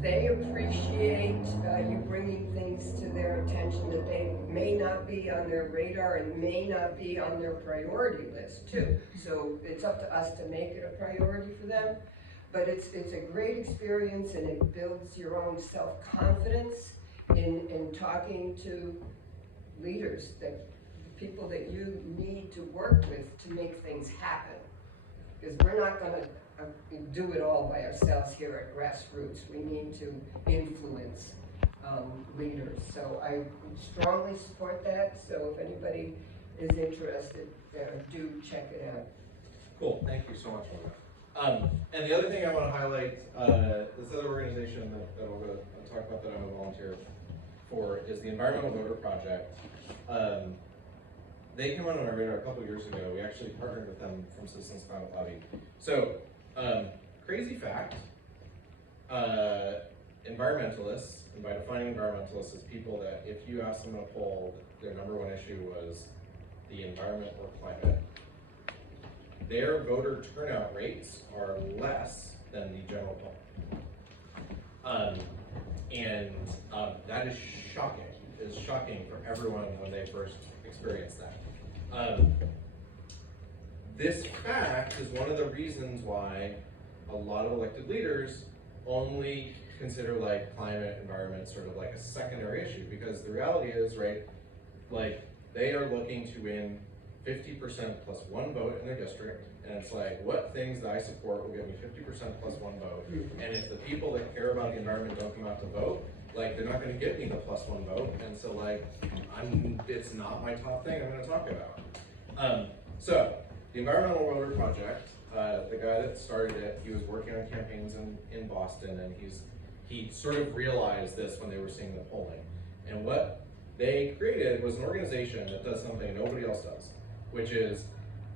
They appreciate you bringing things to their attention that they may not be on their radar and may not be on their priority list too. So it's up to us to make it a priority for them. But it's a great experience, and it builds your own self-confidence in talking to leaders, people that you need to work with to make things happen. Because we're not going to do it all by ourselves here at grassroots. We need to influence leaders. So I strongly support that. So if anybody is interested, do check it out. Cool, thank you so much, Olga. And the other thing I want to highlight, this other organization that Olga talked about that I'm a volunteer for is the Environmental Voter Project. They came on our radar a couple years ago. We actually partnered with them from Citizens Climate Lobby. So, crazy fact, environmentalists, and by defining environmentalists as people that if you ask them in a poll, their #1 issue was the environment or climate, their voter turnout rates are less than the general public. That is shocking. It is shocking for everyone when they first experience that. This fact is one of the reasons why a lot of elected leaders only consider like climate, environment sort of like a secondary issue, because the reality is, right, like they are looking to win 50% plus 1 vote in their district, and it's like, what things that I support will get me 50% plus 1 vote, and if the people that care about the environment don't come out to vote, like they're not going to get me the plus 1 vote, and so like, it's not my top thing I'm going to talk about. So, the Environmental Voter Project, the guy that started it, he was working on campaigns in Boston, and he sort of realized this when they were seeing the polling. And what they created was an organization that does something nobody else does, which is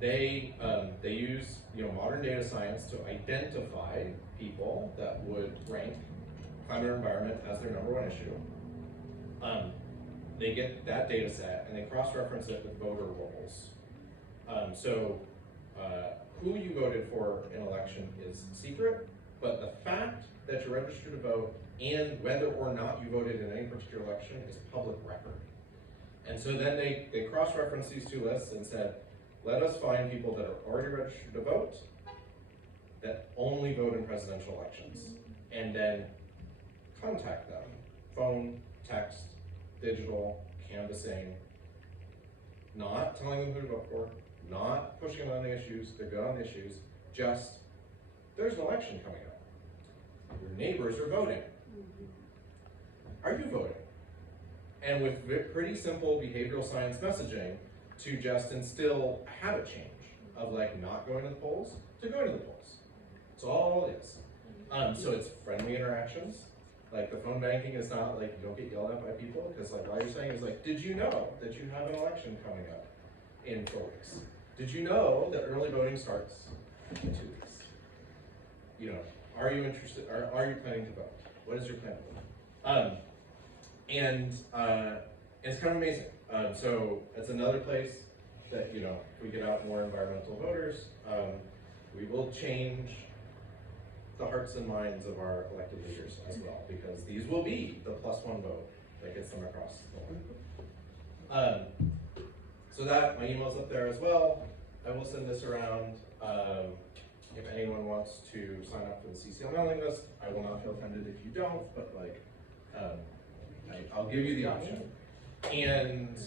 they use modern data science to identify people that would rank climate or environment as their #1 issue. They get that data set and they cross-reference it with voter rolls. Who you voted for in an election is secret, but the fact that you're registered to vote and whether or not you voted in any particular election is public record. And so then they cross-reference these two lists and said, let us find people that are already registered to vote that only vote in presidential elections, and then contact them. Phone, text, digital, canvassing, not telling them who to vote for, not pushing them on the issues, they're good on the issues, just, there's an election coming up. Your neighbors are voting. Are you voting? And with pretty simple behavioral science messaging to just instill a habit change of like not going to the polls to go to the polls. That's all it is. So it's friendly interactions. Like the phone banking is not like you don't get yelled at by people because like all you're saying is like, did you know that you have an election coming up in 4 weeks? Did you know that early voting starts in 2 weeks? Are you interested? Are you planning to vote? What is your plan to vote? And it's kind of amazing. So it's another place that if we get out more environmental voters, we will change the hearts and minds of our elected leaders as well, because these will be the +1 vote that gets them across the line. So that, my email's up there as well. I will send this around. If anyone wants to sign up for the CCL mailing list, I will not feel offended if you don't, but like, I'll give you the option. And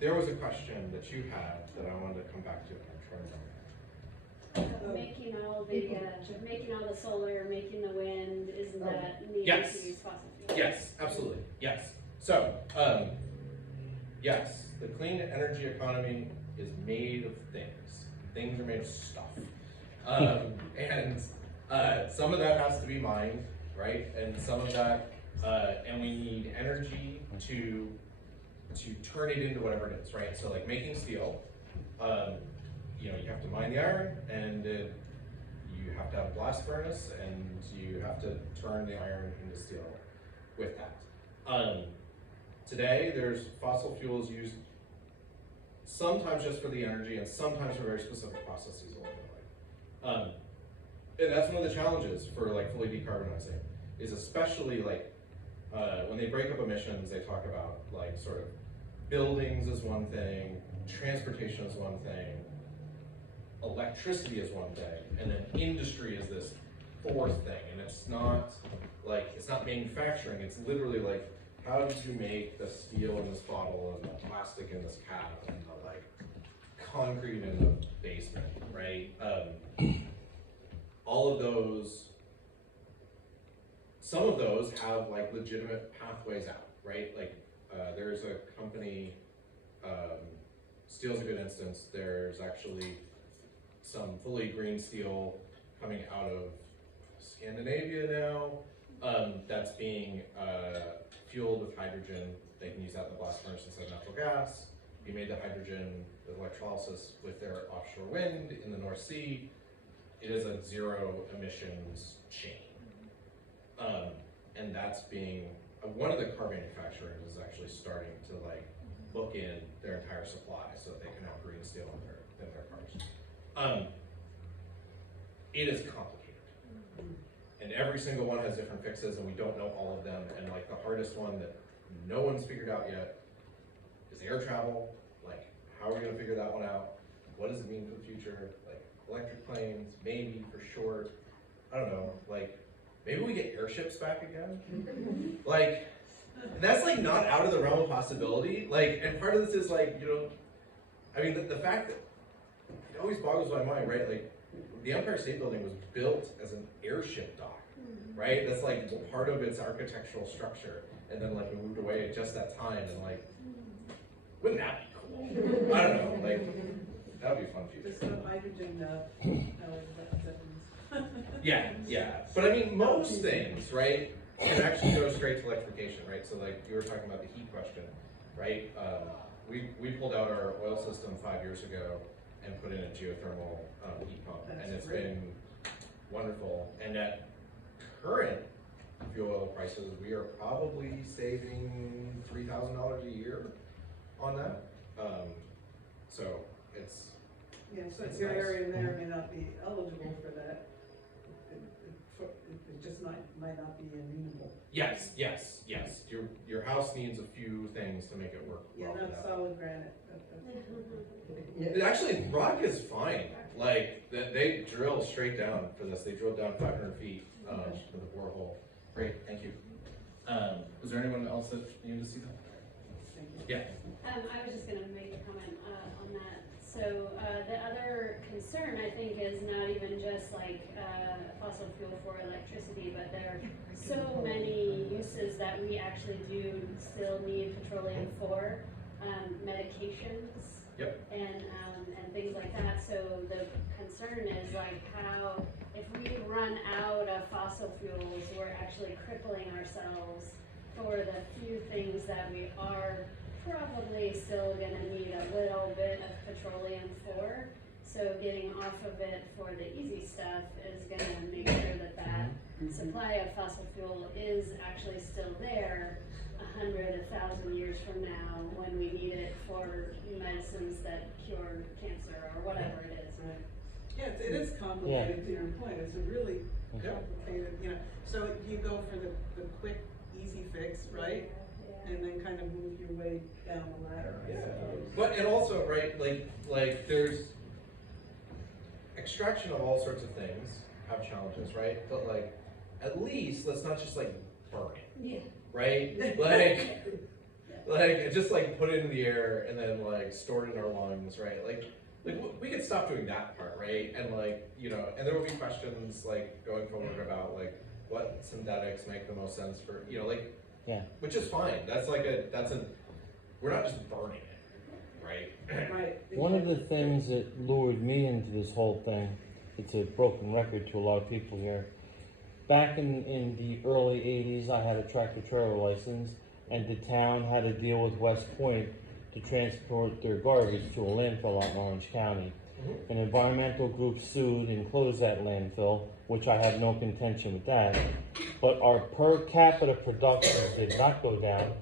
there was a question that you had that I wanted to come back to, and I'm trying to remember. Making all the solar, making the wind, isn't that needing Yes. to use fossil fuels? Yes, absolutely, yes. So, yes, the clean energy economy is made of things. Things are made of stuff. And some of that has to be mined, right? And some of that, and we need energy to turn it into whatever it is, right? So like making steel, you have to mine the iron, and you have to have a blast furnace, and you have to turn the iron into steel with that. Today, there's fossil fuels used sometimes just for the energy and sometimes for very specific processes along the way. And that's one of the challenges for like fully decarbonizing, is especially like when they break up emissions, they talk about like sort of buildings is one thing, transportation is one thing, electricity is one thing, and then industry is this fourth thing. And it's not manufacturing, it's literally like, how did you make the steel in this bottle and the plastic in this cap and the like concrete in the basement, right? All of those, some of those have like legitimate pathways out, right? Like there's a company, steel's a good instance. There's actually some fully green steel coming out of Scandinavia now, that's being fueled with hydrogen. They can use that in the blast furnace instead of natural gas. We made the hydrogen with electrolysis with their offshore wind in the North Sea. It is a zero emissions chain. And that's being, one of the car manufacturers is actually starting to like book in their entire supply so that they can have green steel in their cars. It is complicated. And every single one has different fixes, and we don't know all of them. And like the hardest one that no one's figured out yet is air travel. Like, how are we gonna figure that one out? What does it mean for the future? Like electric planes, maybe for short. I don't know. Like, maybe we get airships back again. Like, that's like not out of the realm of possibility. Like, and part of this is like, I mean, the fact that it always boggles my mind, right? Like, the Empire State Building was built as an airship dock, right? That's like part of its architectural structure. And then like we moved away at just that time, and like, wouldn't that be cool? I don't know, like, that would be fun future. Just the hydrogen, Yeah. But I mean, most things, right, can actually go straight to electrification, right? So like you were talking about the heat question, right? We pulled out our oil system 5 years ago, and put in a geothermal heat pump, That's and it's great. been wonderful. And at current fuel oil prices, we are probably saving $3,000 a year on that. So it's Yeah, so It's your nice. area there may not be eligible for that. It just might not be amenable. yes. Your house needs a few things to make it work Yeah, well for not that. solid granite. Actually, rock is fine. Like they drill straight down for this. They drilled down 500 feet with a borehole. Great, thank you. Was there anyone else that needed to see that? Thank you. Yeah. I was just gonna make a comment on that. So the other concern, I think, is not even just like fossil fuel for electricity, but there are so many uses that we actually do still need petroleum for, medications. Yep. And things like that. So the concern is like how, if we run out of fossil fuels, we're actually crippling ourselves for the few things that we are probably still gonna need a little bit of petroleum for. So getting off of it for the easy stuff is gonna make sure that that supply of fossil fuel is actually still there 100, 1,000 years from now when we need it for medicines that cure cancer or whatever it is. Right. Yeah, it is complicated to your point. It's a really complicated, so you go for the quick, easy fix, right? And then kind of move your way down the ladder, I suppose. But and also, right, like there's extraction of all sorts of things have challenges, right? But like, at least let's not just like burn it, Yeah. right? Like just like put it in the air and then like store it in our lungs, right? Like we could stop doing that part, right? And like, and there will be questions like going forward about like what synthetics make the most sense for, Yeah. which is fine. We're not just burning it, right? Right. One of the things that lured me into this whole thing, it's a broken record to a lot of people here. Back in the early 80s, I had a tractor trailer license, and the town had to deal with West Point to transport their garbage to a landfill out in Orange County. An environmental group sued and closed that landfill, which I have no contention with that. But our per capita production did not go down.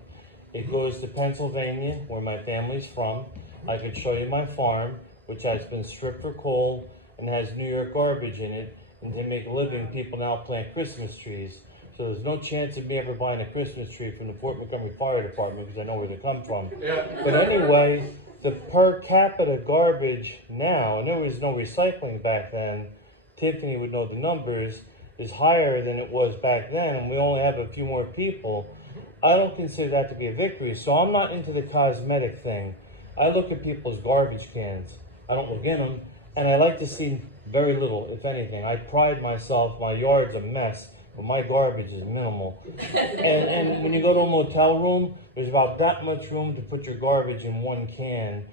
It goes to Pennsylvania, where my family's from. I could show you my farm, which has been stripped for coal and has New York garbage in it. And to make a living, people now plant Christmas trees. So there's no chance of me ever buying a Christmas tree from the Fort Montgomery Fire Department because I know where they come from. Yeah. But anyway, the per capita garbage now, and there was no recycling back then, Tiffany would know the numbers, is higher than it was back then, and we only have a few more people. I don't consider that to be a victory, so I'm not into the cosmetic thing. I look at people's garbage cans. I don't look in them, and I like to see very little, if anything. I pride myself, my yard's a mess, but my garbage is minimal. And when you go to a motel room, there's about that much room to put your garbage in one can.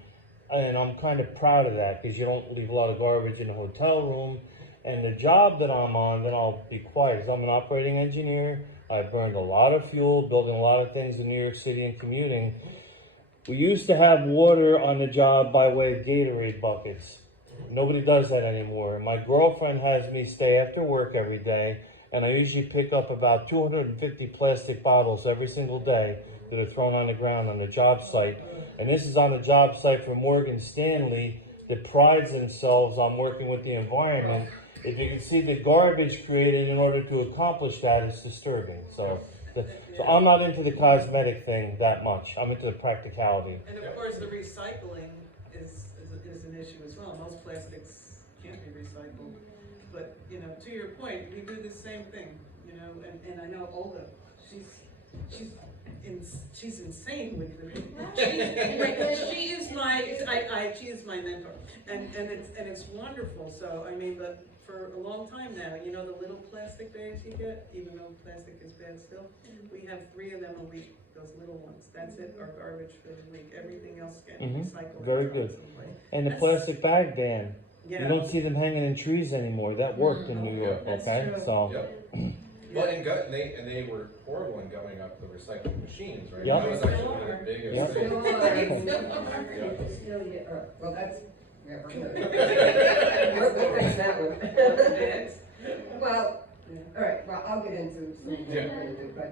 And I'm kind of proud of that because you don't leave a lot of garbage in the hotel room. And the job that I'm on, then I'll be quiet, because I'm an operating engineer. I burned a lot of fuel, building a lot of things in New York City and commuting. We used to have water on the job by way of Gatorade buckets. Nobody does that anymore. My girlfriend has me stay after work every day, and I usually pick up about 250 plastic bottles every single day that are thrown on the ground on the job site. And this is on the job site for Morgan Stanley that prides themselves on working with the environment. If you can see the garbage created in order to accomplish that, it's disturbing. So I'm not into the cosmetic thing that much. I'm into the practicality. And of course, the recycling is an issue as well. Most plastics can't be recycled. But, to your point, we do the same thing, and I know Olga, she's insane with the, she is my mentor, and it's wonderful. So, but for a long time now, the little plastic bags you get, even though plastic is bad still, we have 3 of them a week, those little ones. That's it, our garbage for the week. Everything else gets recycled. Very good. And the plastic bag ban. Yeah. You don't see them hanging in trees anymore. That worked in New York, That's okay? true. So, Yep. Well, and they were horrible in gumming up the recycling machines, right? Yep. That was actually one of the biggest Yep. things. Well, that's Yeah, we'll fix that one. Well, all right, well, I'll get into some of what we're gonna do, but,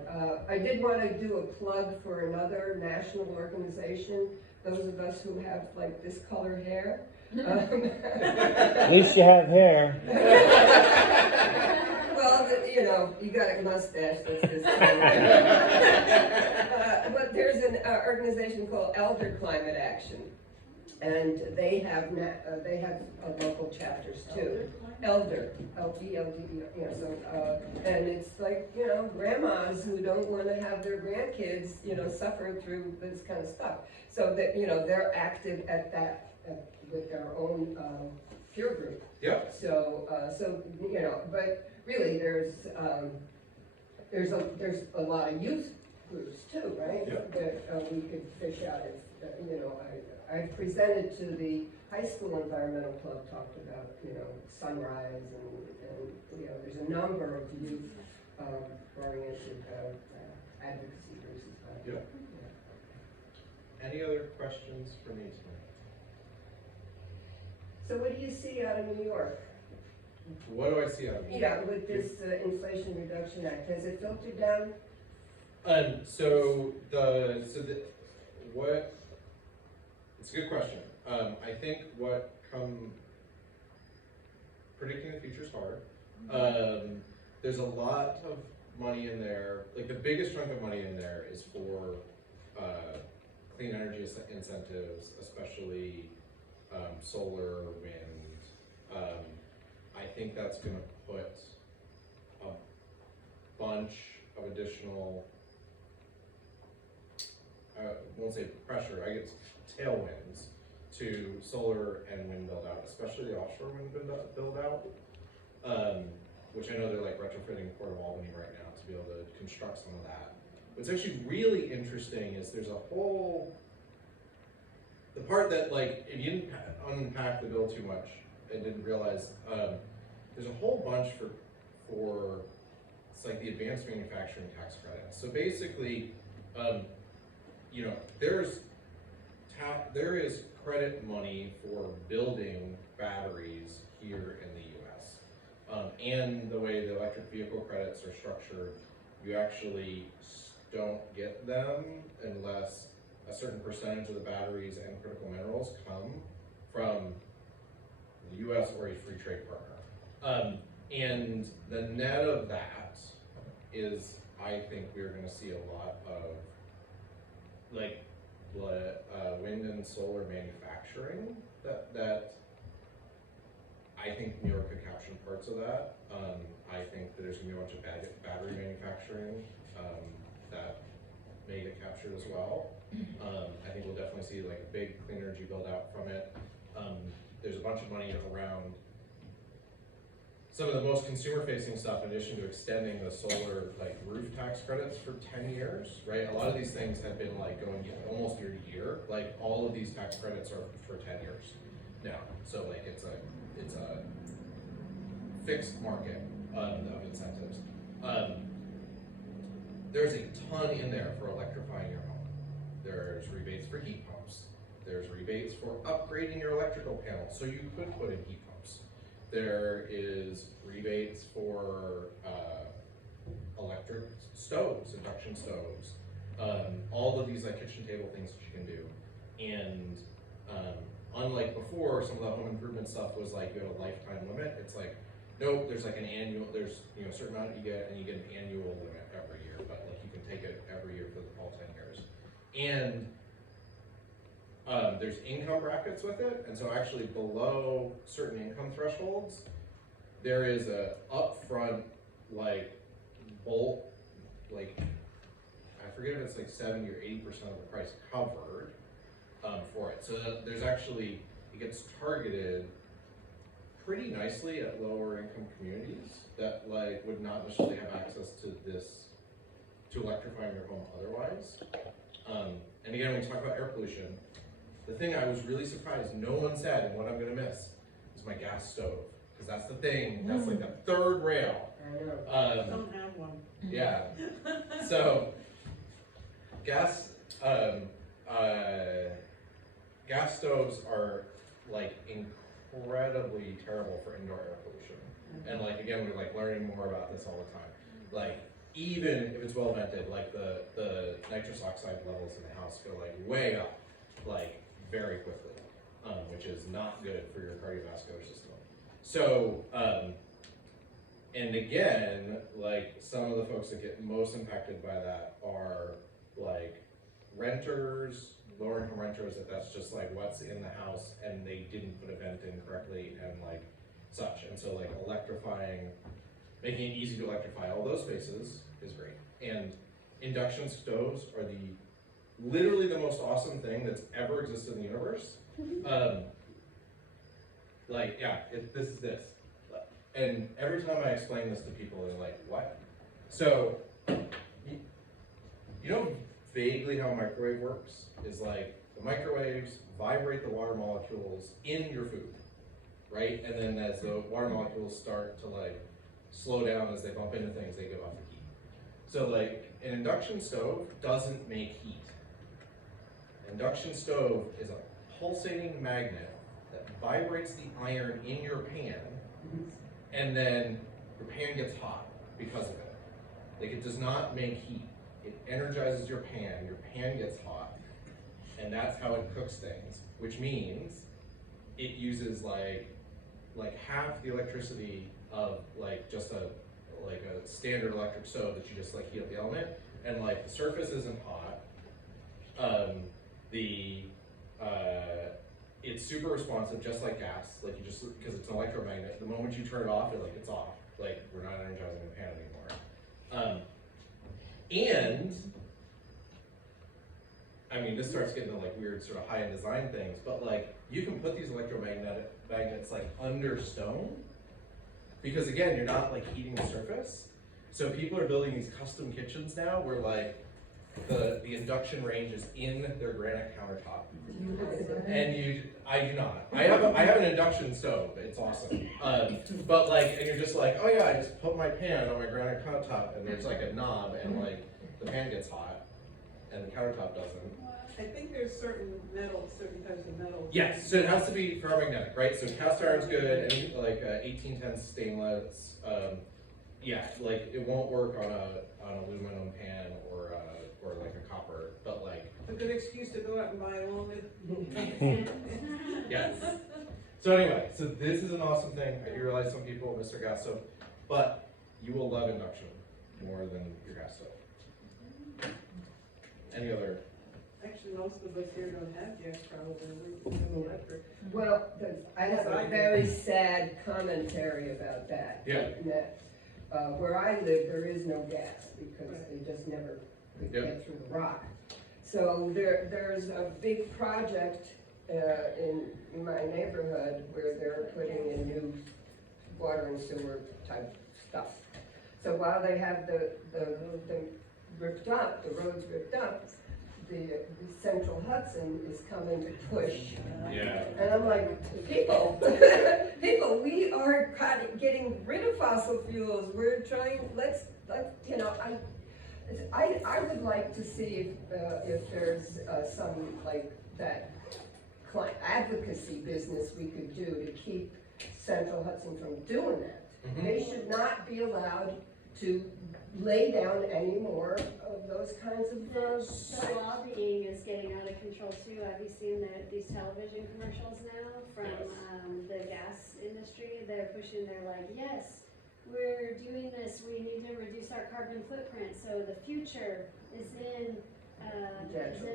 I did wanna do a plug for another national organization, those of us who have like this color hair. At least you have hair. Well, you know, you got a mustache that's this color. But there's an organization called Elder Climate Action, and they have local chapters too. Elder, L-E-L-D-E, you know, so, and it's like, you know, grandmas who don't wanna have their grandkids, you know, suffer through this kind of stuff. So that, you know, they're active at that, with their own, peer group. Yep. So, you know, but really, there's a lot of youth groups too, right? Yeah. That we could fish out if, you know, I presented to the high school environmental club, talked about, you know, sunrise and you know, there's a number of youth oriented advocacy groups as well. Yeah. Any other questions for me tonight? So what do you see out of New York? What do I see out of it? Yeah, with this Inflation Reduction Act, has it filtered down? It's a good question. I think predicting the future is hard. There's a lot of money in there, like the biggest chunk of money in there is for, clean energy incentives, especially, solar, wind. I think that's gonna put a bunch of additional, I won't say pressure, I guess tailwinds to solar and wind build out, especially the offshore wind build out. Which I know they're like retrofitting Port of Albany right now to be able to construct some of that. What's actually really interesting is there's a whole, the part that like, if you didn't unpack the bill too much and didn't realize, there's a whole bunch for it's like the advanced manufacturing tax credits. So basically, you know, there is credit money for building batteries here in the US. And the way the electric vehicle credits are structured, you actually don't get them unless a certain percentage of the batteries and critical minerals come from the US or a free trade partner. And the net of that is, I think we're gonna see a lot of like wind and solar manufacturing that I think New York could capture parts of that. I think that there's gonna be a bunch of battery manufacturing that may get captured as well. I think we'll definitely see like a big clean energy build out from it. There's a bunch of money around some of the most consumer facing stuff, in addition to extending the solar like roof tax credits for 10 years, right? A lot of these things have been like going almost year to year. Like all of these tax credits are for 10 years now. So like it's a fixed market of incentives. There's a ton in there for electrifying your home. There's rebates for heat pumps. There's rebates for upgrading your electrical panels so you could put in heat pumps. There is rebates for electric stoves, induction stoves, all of these like kitchen table things that you can do. And unlike before, some of the home improvement stuff was like you had a lifetime limit. It's like, nope, there's like an annual, there's a certain amount you get, and you get an annual limit every year, but like you can take it every year for all 10 years. And there's income brackets with it, and so actually below certain income thresholds, there is a upfront like bulk, like I forget if it's like 70 or 80% of the price covered for it. So there's actually, it gets targeted pretty nicely at lower income communities that like would not necessarily have access to to electrifying their home otherwise. And again, when we talk about air pollution, the thing I was really surprised no one said, and what I'm gonna miss, is my gas stove. Because that's the thing, that's like the third rail. I don't have one. Yeah. So, gas stoves are like incredibly terrible for indoor air pollution. And like, again, we're like learning more about this all the time. Like, even if it's well vented, like the nitrous oxide levels in the house go like way up, like very quickly, which is not good for your cardiovascular system. So, and again, like some of the folks that get most impacted by that are like renters, lower income renters, that's just like what's in the house and they didn't put a vent in correctly and like such. And so like electrifying, making it easy to electrify all those spaces is great. And induction stoves are literally the most awesome thing that's ever existed in the universe. Like, yeah, this is this. And every time I explain this to people, they're like, what? So, you know vaguely how a microwave works? Is like, the microwaves vibrate the water molecules in your food, right? And then as the water molecules start to like slow down as they bump into things, they give off the heat. So like, an induction stove doesn't make heat. An induction stove is a pulsating magnet that vibrates the iron in your pan, and then your pan gets hot because of it. Like, it does not make heat. It energizes your pan gets hot, and that's how it cooks things, which means it uses like half the electricity of like just a standard electric stove that you just like heat up the element, and like the surface isn't hot. It's super responsive, just like gas. Like, you just, because it's an electromagnet, the moment you turn it off, it's off. Like, we're not energizing the pan anymore. And I mean, this starts getting to like weird sort of high-end design things, but like, you can put these magnets like under stone, because again, you're not like heating the surface. So people are building these custom kitchens now where like the induction range is in their granite countertop. And I do not. I have an induction stove. It's awesome. But like, and you're just like, oh yeah, I just put my pan on my granite countertop, and there's like a knob, and like the pan gets hot, and the countertop doesn't. I think there's certain types of metal. Yes, so it has to be ferromagnetic, right? So cast iron's good, and like 1810 stainless. Yeah, like it won't work on an aluminum pan or like a copper, but like. A good excuse to go out and buy a long. Yes. So anyway, so this is an awesome thing. I do realize some people miss their gas stove, but you will love induction more than your gas stove. Any other? Actually, most of us here don't have gas, probably. We have electric. Well, I have a very sad commentary about that. Yeah. That, where I live, there is no gas because they just never could get through the rock. So there's a big project in my neighborhood where they're putting in new water and sewer type stuff. So while they have the ripped up, the roads ripped up, the Central Hudson is coming to push. Yeah. And I'm like, people, we are getting rid of fossil fuels. We're trying, let's you know, I would like to see if there's some like that advocacy business we could do to keep Central Hudson from doing that. Mm-hmm. They should not be allowed to lay down any more of those kinds of The lobbying is getting out of control too. Have you seen these television commercials now from the gas industry? They're pushing, they're like, yes, we're doing this, we need to reduce our carbon footprint, so the future is in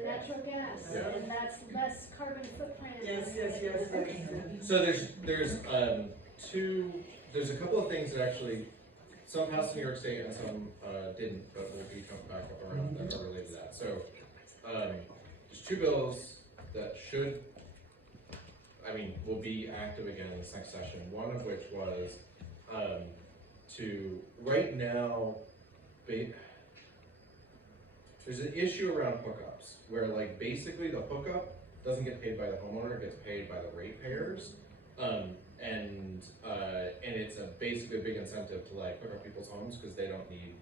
natural gas, and that's less carbon footprint. Yes. So there's a couple of things that actually, some passed in New York State and some didn't, but we'll be coming back up around that are related to that. So there's two bills that will be active again in this next session. One of which was to, right now, there's an issue around hookups where like basically the hookup doesn't get paid by the homeowner, it gets paid by the ratepayers. And it's basically a big incentive to like hook up people's homes because they don't need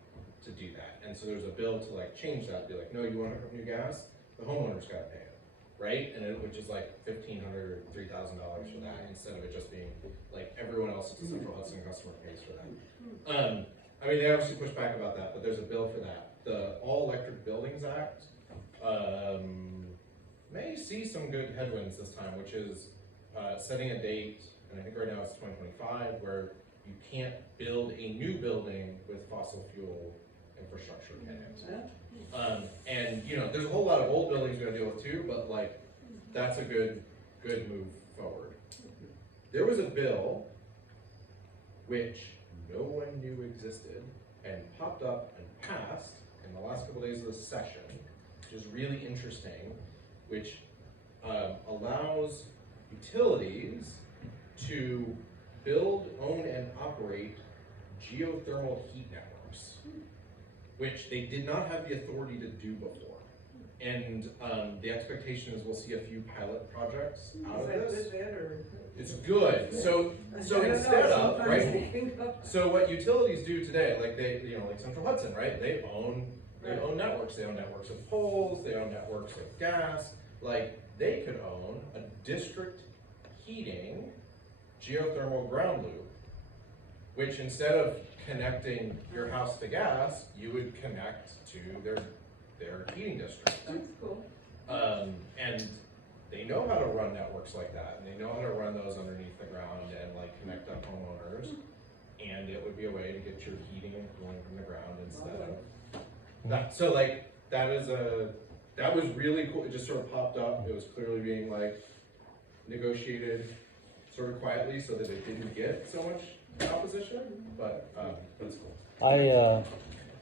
to do that. And so there's a bill to like change that, be like, no, you want to hook up new gas, the homeowner's got to pay it, right? Which is like $1,500 or $3,000 for that, instead of it just being like everyone else at the Central Hudson customer pays for that. I mean, they obviously push back about that, but there's a bill for that. The All Electric Buildings Act may see some good headwinds this time, which is setting a date, and I think right now it's 2025, where you can't build a new building with fossil fuel infrastructure in it. And you know, there's a whole lot of old buildings we gotta deal with too, but like, that's a good move forward. There was a bill which no one knew existed and popped up and passed in the last couple days of the session, which is really interesting, which allows utilities to build, own, and operate geothermal heat networks, which they did not have the authority to do before. And the expectation is we'll see a few pilot projects out of this. It's good. So instead of, right? So what utilities do today, like they, you know, like Central Hudson, right? They own networks. They own networks of poles. They own networks of gas. Like they could own a district heating geothermal ground loop, which instead of connecting your house to gas, you would connect to their heating district. That's cool. And they know how to run networks like that, and they know how to run those underneath the ground and like connect up homeowners. And it would be a way to get your heating and cooling from the ground instead of that. So like that was really cool. It just sort of popped up. It was clearly being like negotiated sort of quietly so that it didn't get so much opposition, but it's cool. I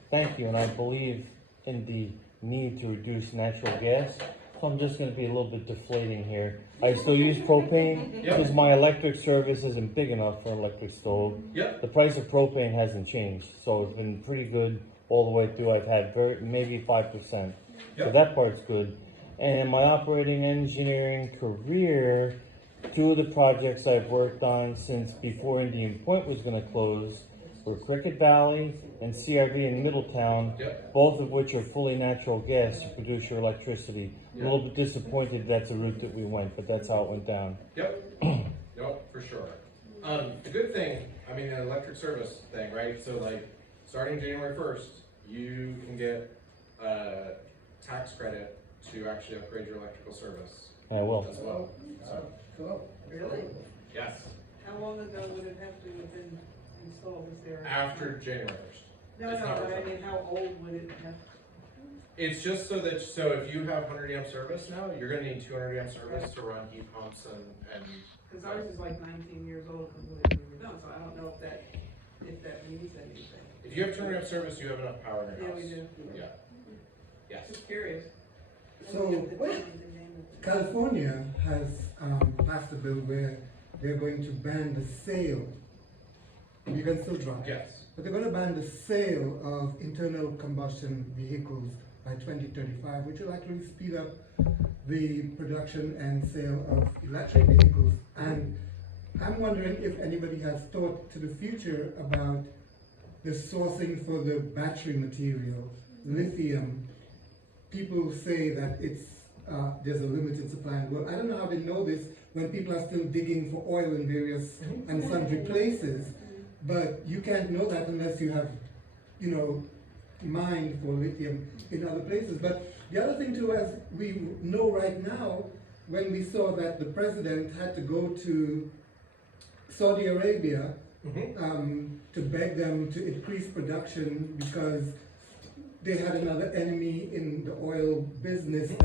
thank you, and I believe in the need to reduce natural gas. So I'm just going to be a little bit deflating here. I still use propane because my electric service isn't big enough for an electric stove. Yep. The price of propane hasn't changed, so it's been pretty good all the way through. I've had maybe 5%, so that part's good. And in my operating engineering career, 2 of the projects I've worked on since before Indian Point was going to close were Cricket Valley and CRV in Middletown, both of which are fully natural gas to produce your electricity. A little bit disappointed that's the route that we went, but that's how it went down. Yep, for sure. The good thing, I mean, the electric service thing, right? So like, starting January 1st, you can get tax credit to actually upgrade your electrical service. I will. As well. So, Cool, really? yes. How long ago would it have to have been installed? Is there? After January 1st. No, It's not but I retroactive. mean, how old would it have? It's just so if you have 100 amp service now, you're gonna need 200 amp service to run heat pumps and Because ours is like 19 years old from when it was done, so I don't know if that means anything. if you have 200 amp service, you have enough power in your Yeah, house. we do. Yeah. Yes. Just curious. So, California has passed a bill where they're going to ban the sale. You can still drive. Yes. But they're going to ban the sale of internal combustion vehicles by 2035, which will actually speed up the production and sale of electric vehicles. And I'm wondering if anybody has thought to the future about the sourcing for the battery material, lithium. People say that there's a limited supply in the world. I don't know how they know this when people are still digging for oil in various and sundry places, but you can't know that unless you have, mined for lithium in other places. But the other thing too, as we know right now, when we saw that the president had to go to Saudi Arabia to beg them to increase production because they had another enemy in the oil business